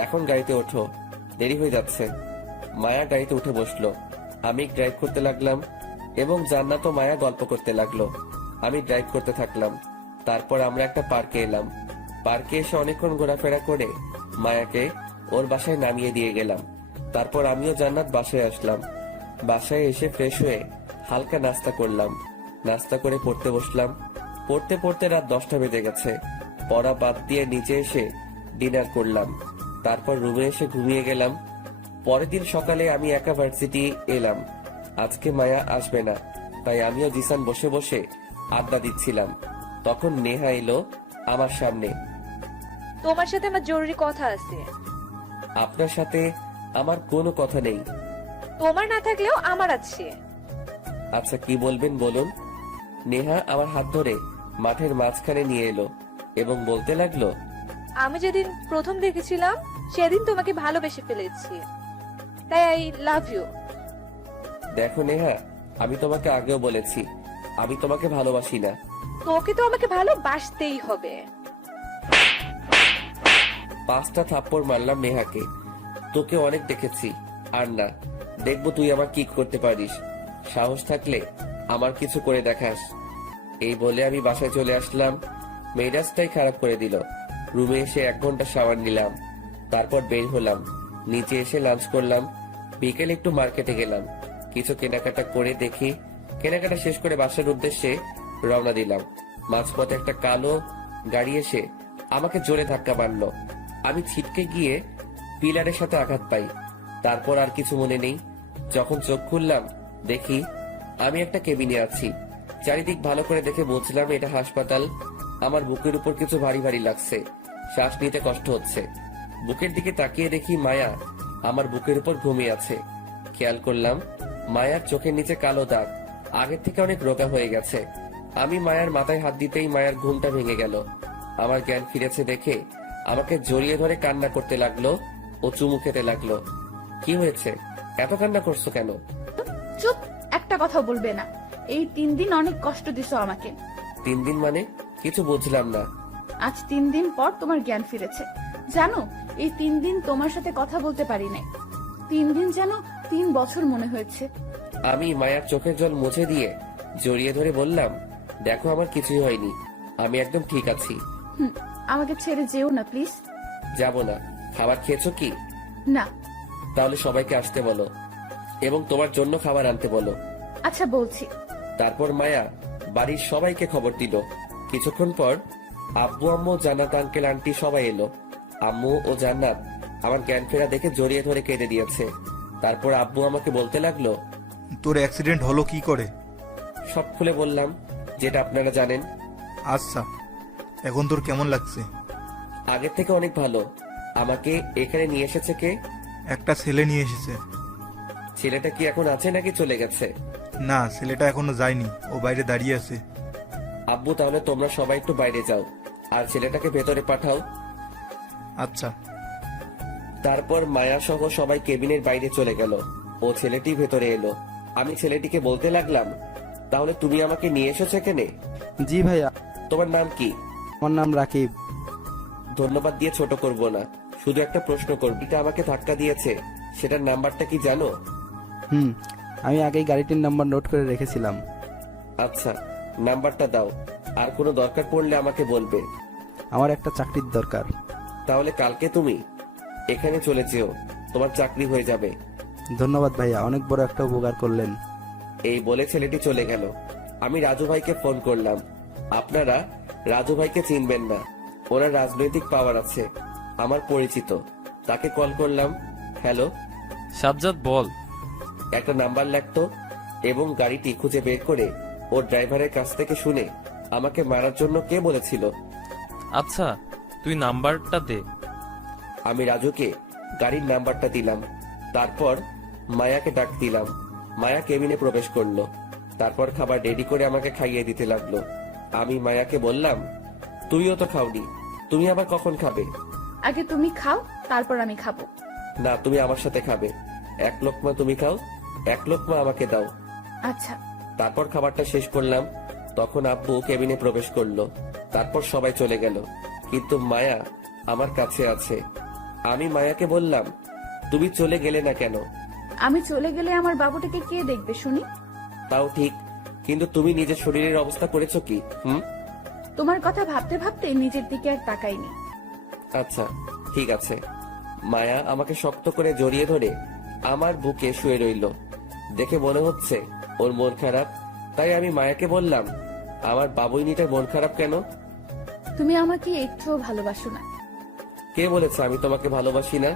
এখন গাড়িতে ওঠো, দেরি হয়ে যাচ্ছে। মায়া গাড়িতে উঠে বসলো। আমি ড্রাইভ করতে লাগলাম এবং জান্নাত ও মায়া গল্প করতে লাগলো। আমি ড্রাইভ করতে থাকলাম। তারপর আমরা একটা পার্কে এলাম। পার্কে এসে অনেকক্ষণ ঘোরাফেরা করে মায়াকে ওর বাসায় নামিয়ে দিয়ে গেলাম। তারপর আমিও জান্নাত বাসায় আসলাম। বাসায় এসে ফ্রেশ হয়ে হালকা নাস্তা করলাম। নাস্তা করে পড়তে বসলাম। পড়তে পড়তে রাত 10টা বেজে গেছে। পড়া বাদ দিয়ে নিচে এসে ডিনার করলাম। তারপর রুমে এসে ঘুমিয়ে গেলাম। পরের দিন সকালে আমি একা ভার্সিটি এলাম। আজকে মায়া আসবে না, তাই আমিও জিসান বসে বসে আড্ডা দিচ্ছিলাম, তখন নেহা এলো আমার সামনে। তোমার সাথে আমার জরুরি কথা আছে। আপনার সাথে আমার কোনো কথা নেই। তোমার না থাকলেও আমার আছে। আচ্ছা, কি বলবেন বলুন। নেহা আমার হাত ধরে মাঠের মাঝখানে নিয়ে এলো এবং বলতে লাগলো, আমি যেদিন প্রথম দেখেছিলাম সেদিন তোমাকে ভালোবেসে ফেলেছি, তাই আই লাভ ইউ। দেখো নেহা, আমি তোমাকে আগেও বলেছি আমি তোমাকে ভালোবাসি না। তোকে তো আমাকে ভালোবাসতেই হবে। 5টা থাপ্পড় মারলাম নেহাকে। তোকে অনেক দেখেছি, আর না, দেখবো তুই আমার কি করতে পারিস। সাহস থাকলে আমার কিছু করে দেখাস। এই বলে আমি বাসায় চলে আসলাম। মেজাজটাই খারাপ করে দিল। রুমে এসে 1 ঘন্টা শাওয়ার নিলাম, তারপর বের হলাম। নিচে এসে লাঞ্চ করলাম। বিকেলে একটু মার্কেটে গেলাম, কিছু কেনাকাটা করে দেখি। কেনাকাটা শেষ করে বাসার উদ্দেশ্যে রওনা দিলাম। মাঝপথে একটা কালো গাড়ি এসে আমাকে জোরে ধাক্কা মারলো। আমি ছিটকে গিয়ে পিলারের সাথে আঘাত পাই। তারপর আর কিছু মনে নেই। যখন চোখ খুললাম দেখি আমি একটা কেবিনে আছি। চারিদিক ভালো করে দেখে বুঝলাম এটা হাসপাতাল। আমার বুকের উপর কিছু ভারী ভারী লাগছে, শ্বাস নিতে কষ্ট হচ্ছে। বুকের দিকে তাকিয়ে দেখি মায়া আমার বুকের উপর ঘুমিয়ে আছে। খেয়াল করলাম মায়ার চোখের নিচে কালো দাগ, আগের থেকে অনেক রোগা হয়ে গেছে। আমি মায়ার মাথায় হাত দিতেই মায়ার ঘুমটা ভেঙে গেল। আমার জ্ঞান ফিরেছে দেখে আমাকে জড়িয়ে ধরে কান্না করতে লাগলো ও চুমু খেতে লাগলো। কি হয়েছে, এত কান্না করছো কেন? চুপ, একটা কথা বলবে না। এই 3 দিন অনেক কষ্ট দিছো আমাকে। 3 দিন মানে? কিছু বুঝলাম না। আজ 3 দিন পর তোমার জ্ঞান ফিরেছে। জানো, এই 3 দিন তোমার সাথে কথা বলতে পারি নাই। 3 দিন যেন 3 বছর মনে হয়েছে। আমি মায়ার চোখের জল মুছে দিয়ে জড়িয়ে ধরে বললাম, দেখো আমার কিছুই হয়নি, আমি একদম ঠিক আছি। আমাকে ছেড়ে যেও না প্লিজ। যাব না। খাবার খেয়েছো কি? না। তাহলে সবাইকে আসতে বলো এবং তোমার জন্য খাবার আনতে বলো। আচ্ছা, বলছি। তারপর মায়া বাড়ির সবাইকে খবর দিল। কিছুক্ষণ পর আব্বু আম্মু, জান্নাত আঙ্কেল আন্টি সবাই এলো। আম্মু ও জান্নাত আমার জ্ঞান ফেরা দেখে জড়িয়ে ধরে কেঁদে দিয়েছে। তারপর আব্বু আমাকে বলতে লাগলো, তোর অ্যাক্সিডেন্ট হলো কি করে? সব খুলে বললাম, যেটা আপনারা জানেন। আচ্ছা, এখন তোর কেমন লাগছে? আগের থেকে অনেক ভালো। আমাকে এখানে নিয়ে এসেছে কে? একটা ছেলে নিয়ে এসেছে। ছেলেটা কি এখন আছে নাকি চলে গেছে? না, ছেলেটা এখনো যায়নি, ও বাইরে দাঁড়িয়ে আছে। আব্বু, তাহলে তোমরা সবাই একটু বাইরে যাও আর ছেলেটাকে ভেতরে পাঠাও। আচ্ছা। তারপর মায়া সহ সবাই কেবিনের বাইরে চলে গেল ও ছেলেটি ভেতরে এলো। আমি ছেলেটিকে বলতে লাগলাম, তাহলে তুমি আমাকে নিয়ে এসেছো এখানে? জি ভাইয়া। তোমার নাম কি? আমার নাম রাকিব। ধন্যবাদ দিয়ে ছোট করব না, শুধু একটা প্রশ্ন করব। এটা আমাকে ধাক্কা দিয়েছে, সেটার নাম্বারটা কি জানো? আমি আগেই গাড়িটির নাম্বার নোট করে রেখেছিলাম। আচ্ছা, নাম্বারটা দাও। আর কোনো দরকার পড়লে আমাকে বলবে। আমার একটা চাকরির দরকার। তাহলে কালকে তুমি এখানে চলে যেও, তোমার চাকরি হয়ে যাবে। ধন্যবাদ ভাইয়া, অনেক বড় একটা উপকার করলেন। এই বলে ছেলেটি চলে গেল। আমি রাজু ভাইকে ফোন করলাম। আপনারা রাজু ভাইকে চিনবেন না, ওনার রাজনৈতিক পাওয়ার আছে, আমার পরিচিত। তাকে কল করলাম। হ্যালো সাজ্জাদ, বল। একটা নাম্বার লাগতো এবং গাড়িটি খুঁজে বের করে ওর ড্রাইভারের কাছ থেকে শুনে আমাকে মারার জন্য কে বলেছিল। আচ্ছা, তুই নাম্বারটা দে। আমি রাজুকে গাড়ির নাম্বারটা দিলাম। তারপর মায়াকে ডাক দিলাম। মায়া কেবিনে প্রবেশ করলো। তারপর খাবার রেডি করে আমাকে খাইয়ে দিতে লাগলো। আমি মায়াকে বললাম, তুইও তো খাওনি, তুমি আবার কখন খাবে? আগে তুমি খাও, তারপর আমি খাবো। না, তুমি আমার সাথে খাবে। 1 লোকমা তুমি খাও, 1 লোকমা আমাকে দাও। আচ্ছা। তারপর খাবারটা শেষ করলাম। তখন আব্বু কেবিনে প্রবেশ করলো। তারপর সবাই চলে গেল, কিন্তু মায়া আমার কাছে আছে। আমি মায়াকে বললাম, তুমি চলে গেলে না কেন? আমি চলে গেলে আমার বাবুটাকে কে দেখবে শুনি? তাও ঠিক, কিন্তু তুমি নিজের শরীরের অবস্থা করেছো কি? তোমার কথা ভাবতে ভাবতে নিজের দিকে আর তাকাইনি। আচ্ছা, ঠিক আছে। মায়া আমাকে শক্ত করে জড়িয়ে ধরে আমার বুকে শুয়ে রইল। দেখে মনে হচ্ছে ওর মন খারাপ। তাই আমি মায়াকে বললাম, আমার বাবুইনিটার মন খারাপ কেন? তুমি আমাকে একটুও ভালোবাসো না। কে বলেছে আমি তোমাকে ভালোবাসি না?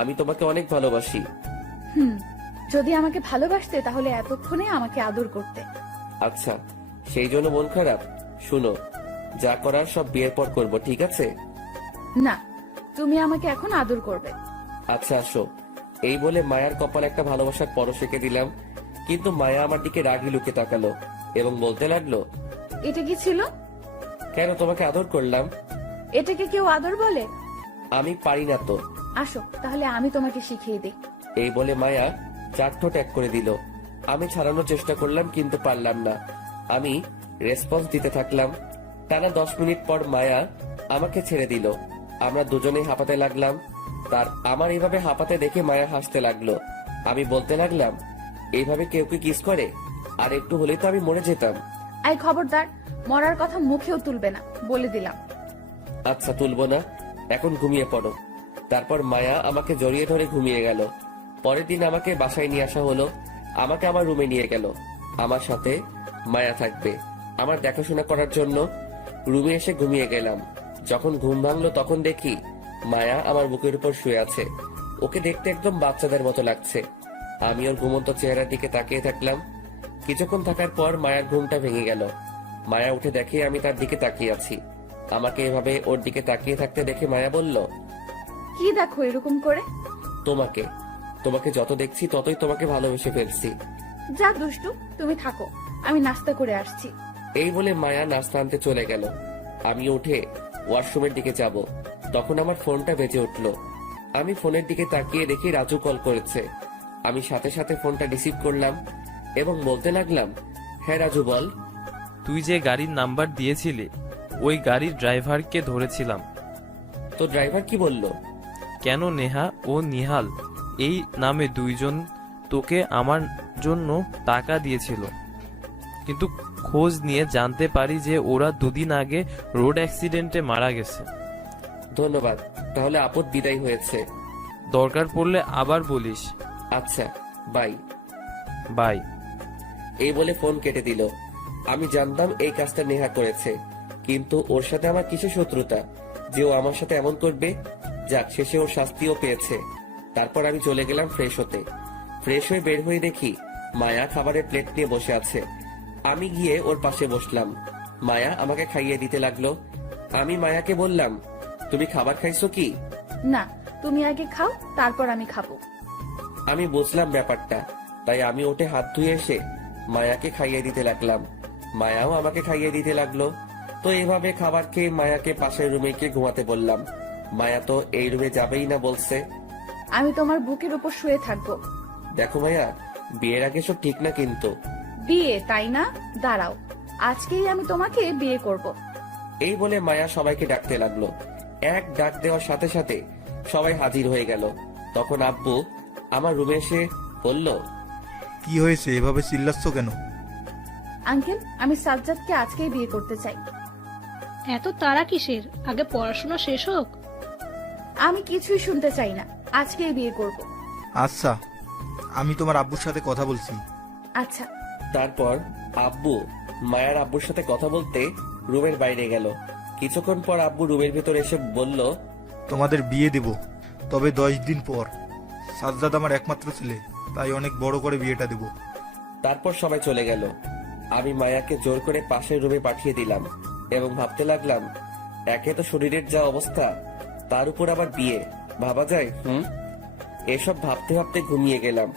আমি তোমাকে অনেক ভালোবাসি। যদি আমাকে ভালোবাসতে তাহলে এতক্ষণে আমাকে আদর করতে। আচ্ছা, সেই জন্য মন খারাপ? শুনো, যা করার সব বিয়ের পর করব, ঠিক আছে? না, তুমি আমাকে এখন আদর করবে। আচ্ছা আসো। এই বলে মায়ার কপালে একটা ভালোবাসার পরশ এঁকে দিলাম, কিন্তু মায়া আমার দিকে রাগি লুকে তাকালো এবং বলতে লাগলো, এটা কি ছিল? কেন তোমাকে আদর করলাম? এটাকে কেউ আদর বলে? আমি পারি না তো। আসো তাহলে আমি তোমাকে শিখিয়ে দিই। এই বলে মায়া চারঠো ত্যাগ করে দিল। আমি ছাড়ানোর চেষ্টা করলাম কিন্তু পারলাম না। আমি রেসপন্স দিতে থাকলাম। টানা 10 মিনিট পর মায়া আমাকে ছেড়ে দিল। আমরা দুজনেই হাঁপাতে লাগলাম। আমার এইভাবে হাঁপাতে দেখে মায়া হাসতে লাগলো। আমি বলতে লাগলাম, এইভাবে কেউ কি কিস করে? আর একটু হলেই তো আমি মরে যেতাম। আই খবরদার, মরার কথা মুখেও তুলবে না, বলে দিলাম। আচ্ছা তুলবো না, এখন ঘুমিয়ে পড়ো। তারপর মায়া আমাকে জড়িয়ে ধরে ঘুমিয়ে গেল। পরের দিন আমাকে বাসায় নিয়ে আসা হলো। আমাকে আমার রুমে নিয়ে গেল। আমার সাথে মায়া থাকবে, আমার দেখাশোনা করার জন্য। রুমে এসে ঘুমিয়ে গেলাম। যখন ঘুম ভাঙলো তখন দেখি মায়া আমার বুকের উপর শুয়ে আছে। ওকে দেখতে একদম বাচ্চাদের মতো লাগছে। আমি ওর ঘুমন্ত চেহারার দিকে তাকিয়ে থাকলাম। কিছুক্ষণ থাকার পর মায়ার ঘুমটা ভেঙে গেল। মায়া উঠে দেখে আমি তার দিকে তাকিয়ে আছি। আমাকে এভাবে ওর দিকে তাকিয়ে থাকতে দেখে মায়া বলল, কি দেখো এরকম করে? তোমাকে তোমাকে যত দেখছি ততই তোমাকে ভালোবেসে ফেলছি। যা দুষ্টু, তুমি থাকো, আমি নাস্তা করে আসছি। এই বলে মায়া নাস্তা আনতে চলে গেল। আমি উঠে ওয়াশরুমের দিকে যাব, তখন আমার ফোনটা বেজে উঠলো। আমি ফোনের দিকে তাকিয়ে দেখি রাজু কল করেছে। আমি সাথে সাথে ফোনটা রিসিভ করলাম এবং বলতে লাগলাম, হ্যাঁ রাজু বল। তুই যে গাড়ির নাম্বার দিয়েছিলি, ওই গাড়ির ড্রাইভারকে ধরেছিলাম। তো ড্রাইভার কি বললো? কেন নেহা ও নিহাল এই নামে দুইজন তোকে আমার জন্য টাকা দিয়েছিল, কিন্তু খোঁজ নিয়ে জানতে পারি যে ওরা দুদিন আগে রোড অ্যাক্সিডেন্টে মারা গেছে। ধন্যবাদ, তাহলে আপদ বিদায় হয়েছে। দরকার পড়লে আবার বলিস। আচ্ছা বাই। বাই। এই বলে ফোন কেটে দিল। আমি জানতাম এই কাজটা নেহা করেছে, কিন্তু ওর সাথে আমার কিসের শত্রুতা যে ও আমার সাথে এমন করবে। যাক, শেষে ওর শাস্তিও পেয়েছে। তারপর আমি চলে গেলাম ফ্রেশ হতে। ফ্রেশ হয়ে বের হয়ে দেখি মায়া খাবারের প্লেট নিয়ে বসে আছে। আমি গিয়ে ওর পাশে বসলাম। মায়া আমাকে খাইয়ে দিতে লাগলো। আমি মায়াকে বললাম, তুমি খাবার খাইছো কি? না, তুমি আগে খাও, তারপর আমি খাবো। আমি বুঝলাম ব্যাপারটা, তাই আমি ওঠে হাত ধুয়ে এসে মায়াকে খাইয়ে দিতে লাগলাম। মায়াও আমাকে খাইয়ে দিতে লাগলো। তো এভাবে খাবার খেয়ে মায়াকে পাশের রুমে গিয়ে ঘুমাতে বললাম। মায়া তো এই রুমে যাবেই না বলছে। আমি তোমার বুকের উপর শুয়ে থাকবো। দেখো মায়া, বিয়ের আগে সব ঠিক না কিন্তু। বিয়ে, তাই না? দাঁড়াও, আজকেই আমি তোমাকে বিয়ে করব। এই বলে মায়া সবাইকে ডাকতে লাগলো। এক ডাক দেওয়ার সাথে সাথে সবাই হাজির হয়ে গেল। তখন আব্বু আমার রুমে এসে বলল, কি হয়েছে, এভাবে চিল্লাচ্ছ কেন? আঙ্কেল, আমি সাজ্জাদকে আজকেই বিয়ে করতে চাই। এত তাড়া কিসের? আগে পড়াশোনা শেষ হোক। আমি কিছুই শুনতে চাই না, আজকেই বিয়ে করব। আচ্ছা, আমি তোমার আব্বুর সাথে কথা বলছি। আচ্ছা। তারপর আব্বু মায়ার আব্বুর সাথে কথা বলতে রুমের বাইরে গেল। কিছুক্ষণ পর আব্বু রুমের ভিতর এসে বলল, তোমাদের বিয়ে দেব, তবে 10 দিন পর। সাজ্জাদ আমার একমাত্র ছেলে, তাই অনেক বড় করে বিয়েটা দেব। তারপর সবাই চলে গেল। আমি মায়াকে জোর করে পাশের রুমে পাঠিয়ে দিলাম এবং ভাবতে লাগলাম, একে তো শরীরের যা অবস্থা, তার উপর আবার বিয়ে, ভাবা যায়? এসব ভাবতে ভাবতে ঘুমিয়ে গেলাম।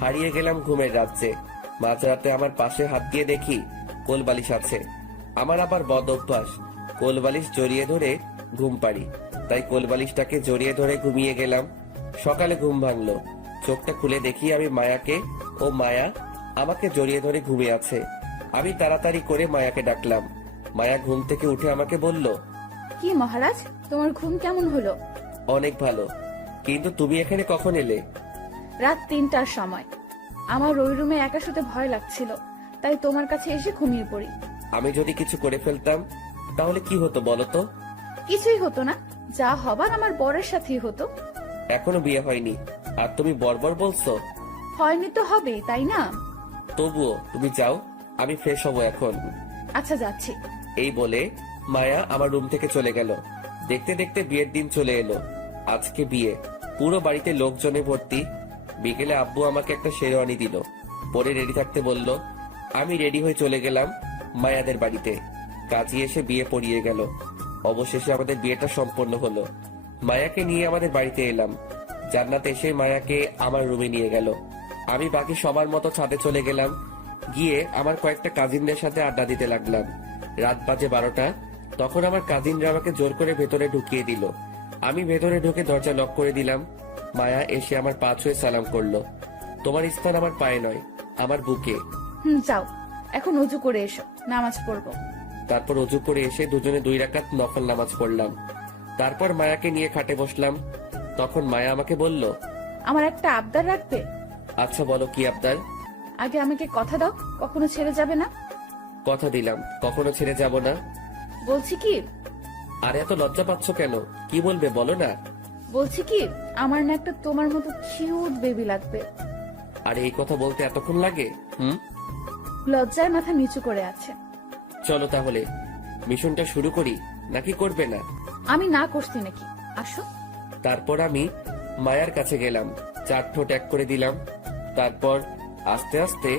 হারিয়ে গেলাম ঘুমের রাজ্যে। মাঝরাতে আমার পাশে হাত দিয়ে দেখি কোলবালিশ আছে। আমার আবার বদ অভ্যাস, কোলবালিশ জড়িয়ে ধরে ঘুম পাড়ি, তাই কোলবালিশটাকে জড়িয়ে ধরে ঘুমিয়ে গেলাম। সকালে ঘুম ভাঙলো। চোখটা খুলে দেখি আমি মায়াকে, ও মায়া আমাকে জড়িয়ে ধরে ঘুমিয়ে আছে। আমি তাড়াতাড়ি করে মায়াকে ডাকলাম। মায়া ঘুম থেকে উঠে আমাকে বলল, কি মহারাজ, তোমার ঘুম কেমন হলো? অনেক ভালো, কিন্তু তুমি এখানে কখন এলে? রাত 3টার সময়। আমার ওই রুমে একা শুতে ভয় লাগছিল, তাই তোমার কাছে এসে ঘুমিয়ে পড়ি। আমি যদি কিছু করে ফেলতাম তাহলে কি হতো বলো তো? কিছুই হতো না, যা হবার আমার বরের সাথেই হতো। এখনো বিয়ে হয়নি আর তুমি বর্বর বলছো? হয়নি তো হবে, তাই না? তবুও তুমি যাও, আমি ফ্রেশ হবো এখন। আচ্ছা, যাচ্ছি। এই বলে মায়া আমার রুম থেকে চলে গেল। দেখতে দেখতে বিয়ের দিন চলে এলো। আজকে বিয়ে, পুরো বাড়িতে লোকজনে ভর্তি। বিকেলে আব্বু আমাকে একটা শেরওয়ানি দিল, পরে রেডি থাকতে বলল। আমি রেডি হয়ে চলে গেলাম। মায়াদের বাড়িতে। কাজী এসে বিয়ে পড়িয়ে গেল। অবশেষে আমাদের বিয়েটা সম্পন্ন হলো। মায়াকে নিয়ে আমাদের বাড়িতে এলাম। জান্নাত এসে মায়াকে আমার রুমে নিয়ে গেল। আমি বাকি সবার মতো ছাদে চলে গেলাম। গিয়ে আমার কয়েকটা কাজিনদের সাথে আড্ডা দিতে লাগলাম। রাত বাজে 12টা। তখন আমার কাজিনরা আমাকে জোর করে ভেতরে ঢুকিয়ে দিল। আমি ভেতরে ঢুকে দরজা লক করে দিলাম। মায়া এসে আমার পা ছুঁয়ে সালাম করলো। তোমার স্থান আমার পায়ে নয়, আমার বুকে। যাও, এখন উজু করে এসো, নামাজ পড়বো। তারপর অজু করে এসে দুজনে 2 রাকাত নফল নামাজ পড়লাম। তারপর মায়াকে নিয়ে খাটে বসলাম। তখন মায়া আমাকে বলল, আমার একটা আবদার রাখবে? আচ্ছা বলো, কি আবদার? আগে আমাকে কথা দাও, কখনো ছেড়ে যাবে না। কথা দিলাম, কখনো ছেড়ে যাব না। বলছি কি, আর এত লজ্জা পাচ্ছ কেন? কি বলবে বলো না। বলছি কি, আমার না একটা তোমার মতো কিউট বেবি লাগবে। আর এই কথা বলতে এতক্ষণ লাগে? লজ্জায় মাথা নিচু করে আছে। চলো তাহলে মিশনটা শুরু করি, নাকি করবে না? আমি না করছি নাকি, আসো। তারপর আমি মায়ার কাছে গেলাম, 4 ঠোঁট এক করে দিলাম। তারপর আস্তে আস্তে